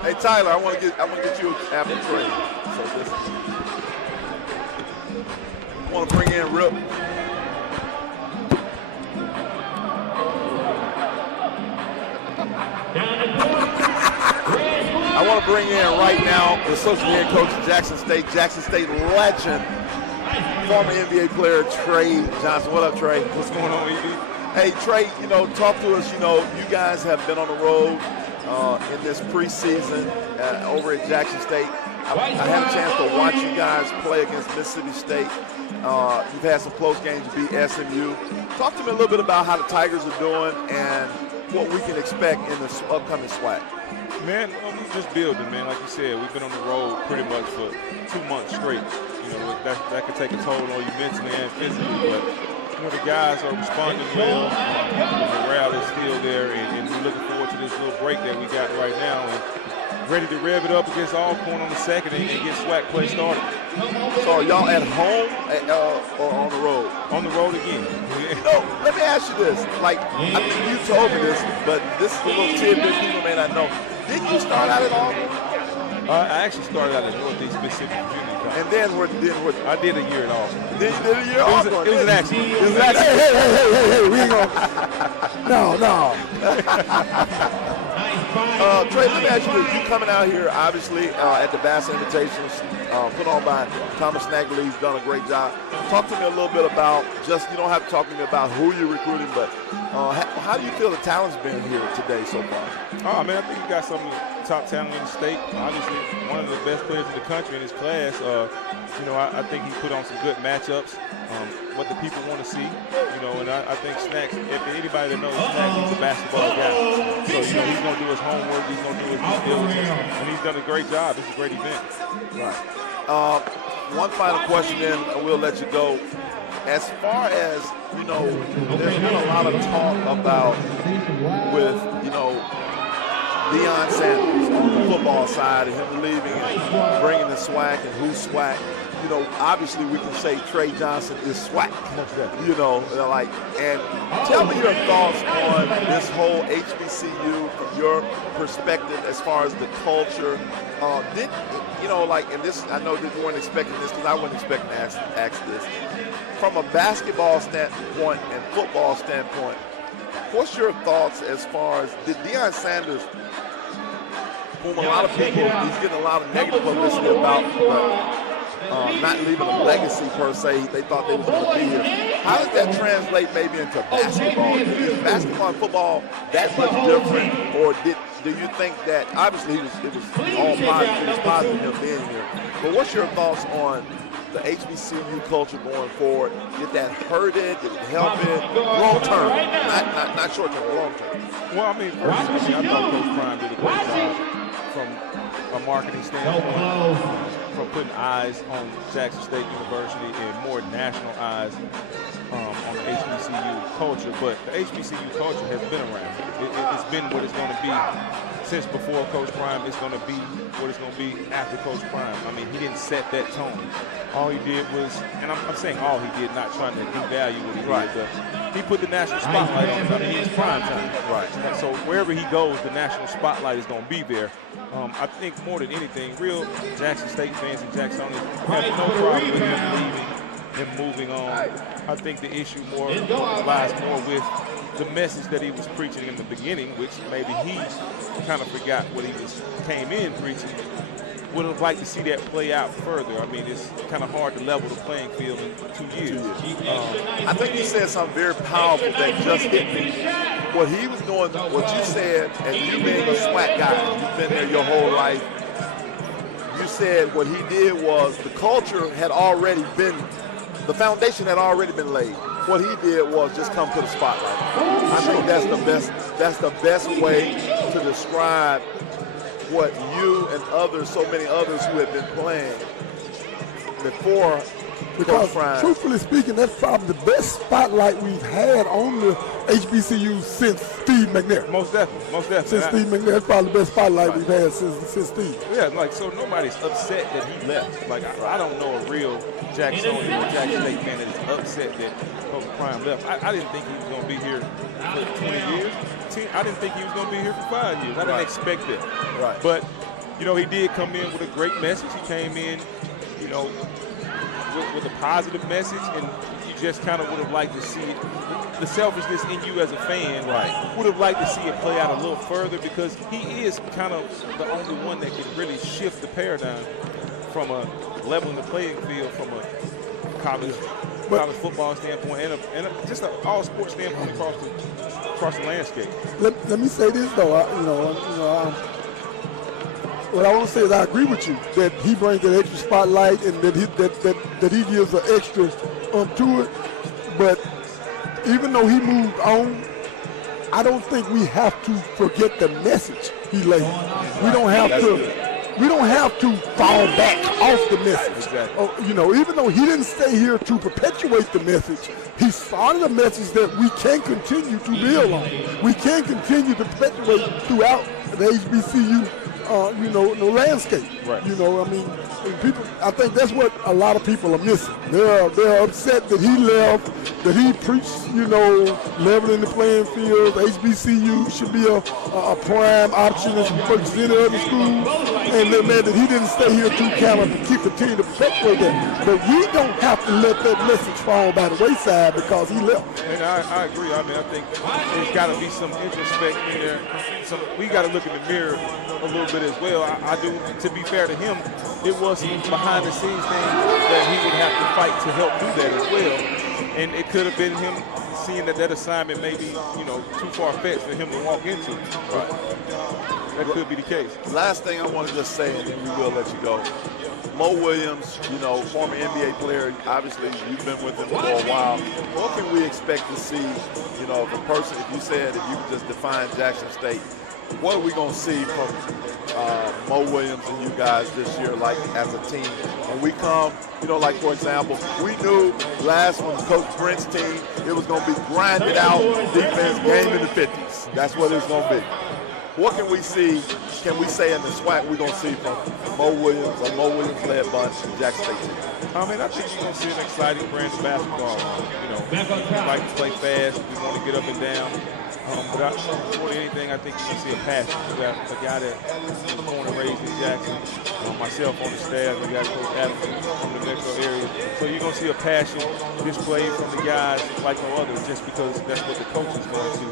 Hey, Tyler, I want to get you an apple tray. So I want to bring in Rip. I want to bring in right now the associate head coach of Jackson State legend, former NBA player Trey Johnson. What up, Trey? What's going on, ED? Hey, Trey, talk to us. You guys have been on the road in this preseason over at Jackson State. I had a chance to watch you guys play against Mississippi State. You've had some close games. You beat SMU. Talk to me a little bit about how the Tigers are doing and what we can expect in the upcoming SWAC. Man, we're just building, man. Like you said, we've been on the road pretty much for 2 months straight. That could take a toll on you mentally and physically, but the guys are responding well. The morale is still there, and we're looking forward to this little break that we got right now, and ready to rev it up against Alcorn on the second and get SWAC play started. So are y'all at home or on the road? On the road again. No, let me ask you this. I think you told me this, but this is a little tidbit people may not know. Didn't you start out at Auburn? I actually started out at Northeast Mississippi Community College. And then what? I did a year at Auburn. Then you did a year at Auburn. It was an accident. Hey, we ain't gonna. No. Trey, let me ask you this. You coming out here, obviously, at the Bass Invitations, put on by Thomas Snagley. He's done a great job. Talk to me a little bit about you don't have to talk to me about who you're recruiting, but how do you feel the talent's been here today so far? Oh, man, I think we got some of the top talent in the state. Obviously, one of the best players in the country in his class. I think he put on some good matchups, what the people want to see. And I think Snacks, if anybody that knows Snacks, he's a basketball guy. So, he's going to do his homework, he's going to do his due diligence, and he's done a great job. It's a great event. Right. One final question, then we'll let you go. As far as, there's been a lot of talk about with, Deion Sanders on the football side and him leaving and bringing the SWAC and who's SWAC. Obviously we can say Trey Johnson is SWAC. And tell me your thoughts on this whole HBCU from your perspective as far as the culture. And this, I know that you weren't expecting this because I wasn't expecting to ask this. From a basketball standpoint and football standpoint, what's your thoughts as far as did Deion Sanders, whom a lot of people, he's getting a lot of negative publicity about, not leaving a legacy per se, they thought they was going to be here. How does that translate maybe into basketball? Is basketball and football that much different, or do you think that, obviously it was all positive, it was positive him being here, but what's your thoughts on the HBCU culture going forward? Did that hurt it? Did it help it? Long term, not short term, long term. Well, personally, I thought Coach Prime did a great job. from a marketing standpoint, from putting eyes on Jackson State University and more national eyes on the HBCU culture. But the HBCU culture has been around. It's been what it's going to be since before Coach Prime. It's going to be what it's going to be after Coach Prime. I mean, he didn't set that tone. All he did was, and I'm saying all he did, not trying to devalue what he did, but he put the national spotlight on him. I mean, he was prime time. Right. So wherever he goes, the national spotlight is going to be there. I think more than anything, real Jackson State fans and Jacksonians have no problem with him leaving, him moving on. I think the issue lies more with the message that he was preaching in the beginning, which maybe he kind of forgot what he came in preaching. Would have liked to see that play out further. I mean, it's kind of hard to level the playing field in 2 years. I think you said something very powerful that just hit me. What he was doing, what you said, and you being a SWAC guy, you've been there your whole life. You said what he did was the culture had already been, the foundation had already been laid. What he did was just come to the spotlight. I think that's the best way to describe what you and others, so many others who have been playing before. Because truthfully speaking, that's probably the best spotlight we've had on the HBCU since Steve McNair. Most definitely. Since Steve McNair, that's probably the best spotlight we've had since Steve. Yeah, like, so nobody's upset that he left. Like, I don't know a real Jacksonian or Jackson State fan that is upset that Coach Prime left. I didn't think he was going to be here for 20 years. I didn't think he was going to be here for 5 years. I didn't expect it. Right. But, you know, he did come in with a great message. He came in, you know, with a positive message, and you just kind of would have liked to see it. The selfishness in you as a fan would have liked to see it play out a little further, because he is kind of the only one that can really shift the paradigm from a leveling the playing field from a college football standpoint and just an all sports standpoint across the landscape. Let me say this though, what I want to say is I agree with you that he brings that extra spotlight and that he gives an extra to it. But even though he moved on, I don't think we have to forget the message he laid. We don't have to fall back off the message. Exactly. You know, even though he didn't stay here to perpetuate the message, he started a message that we can continue to build on. We can continue to perpetuate throughout the HBCU no landscape. Right. You know, I mean, people. I think that's what a lot of people are missing. They're upset that he left, that he preached, leveling the playing field. The HBCU should be a prime option as opposed to any other school, and they're mad that he didn't stay here to kind of continue to perpetuate that. But we don't have to let that message fall by the wayside because he left. And I agree. I mean, I think there's got to be some introspect in there. We got to look in the mirror a little bit as well. I do. To be fair to him, it was behind the scenes thing that he would have to fight to help do that as well. And it could have been him seeing that assignment may be, too far-fetched for him to walk into. Right. That could be the case. Last thing I want to just say, and then we will let you go. Mo Williams, former NBA player, obviously you've been with him for a while. What can we expect to see, if a person, if you said if you could just define Jackson State, what are we going to see from Mo Williams and you guys this year, like as a team? When we come, like for example, we knew last one, Coach Brent's team, it was going to be grinded out defense, game in the 50s. That's what it's going to be. What can we see, can we say in the SWAC we're going to see from Mo Williams, a Mo Williams-led bunch and Jackson State team? I think you're going to see an exciting brand of basketball. We like to play fast. We want to get up and down. But more than anything, I think you're going to see a passion. We got a guy that was born and raised in Jackson. Myself on the staff. We got Coach Adams from the metro area. So you're going to see a passion displayed from the guys like no other, just because that's what the coach is going to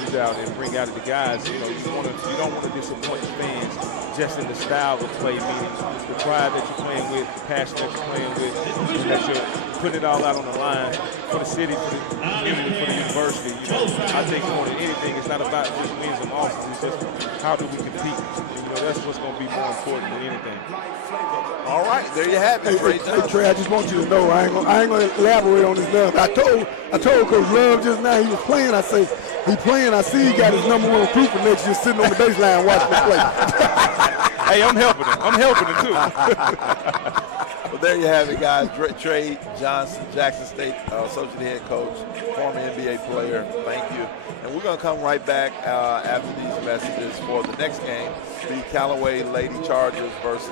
use out and bring out of the guys. You don't want to disappoint the fans just in the style of play, meaning the pride that you're playing with, the passion that you're playing with, and that you're putting it all out on the line for the city, for the community, for the university. I think more than anything, it's not about just wins and losses. It's just how do we compete. That's what's going to be more important than anything. All right, there you have it. Hey, Trey, I just want you to know I ain't gonna elaborate on this love. I told Coach Love just now he was playing. I say he playing. I see he got his #1 recruit for next year sitting on the baseline watching him play. Hey, I'm helping him. I'm helping him too. Well, there you have it, guys. Trey Johnson, Jackson State Associate Head Coach, former NBA player. Thank you. And we're going to come right back after these messages for the next game, the Callaway Lady Chargers versus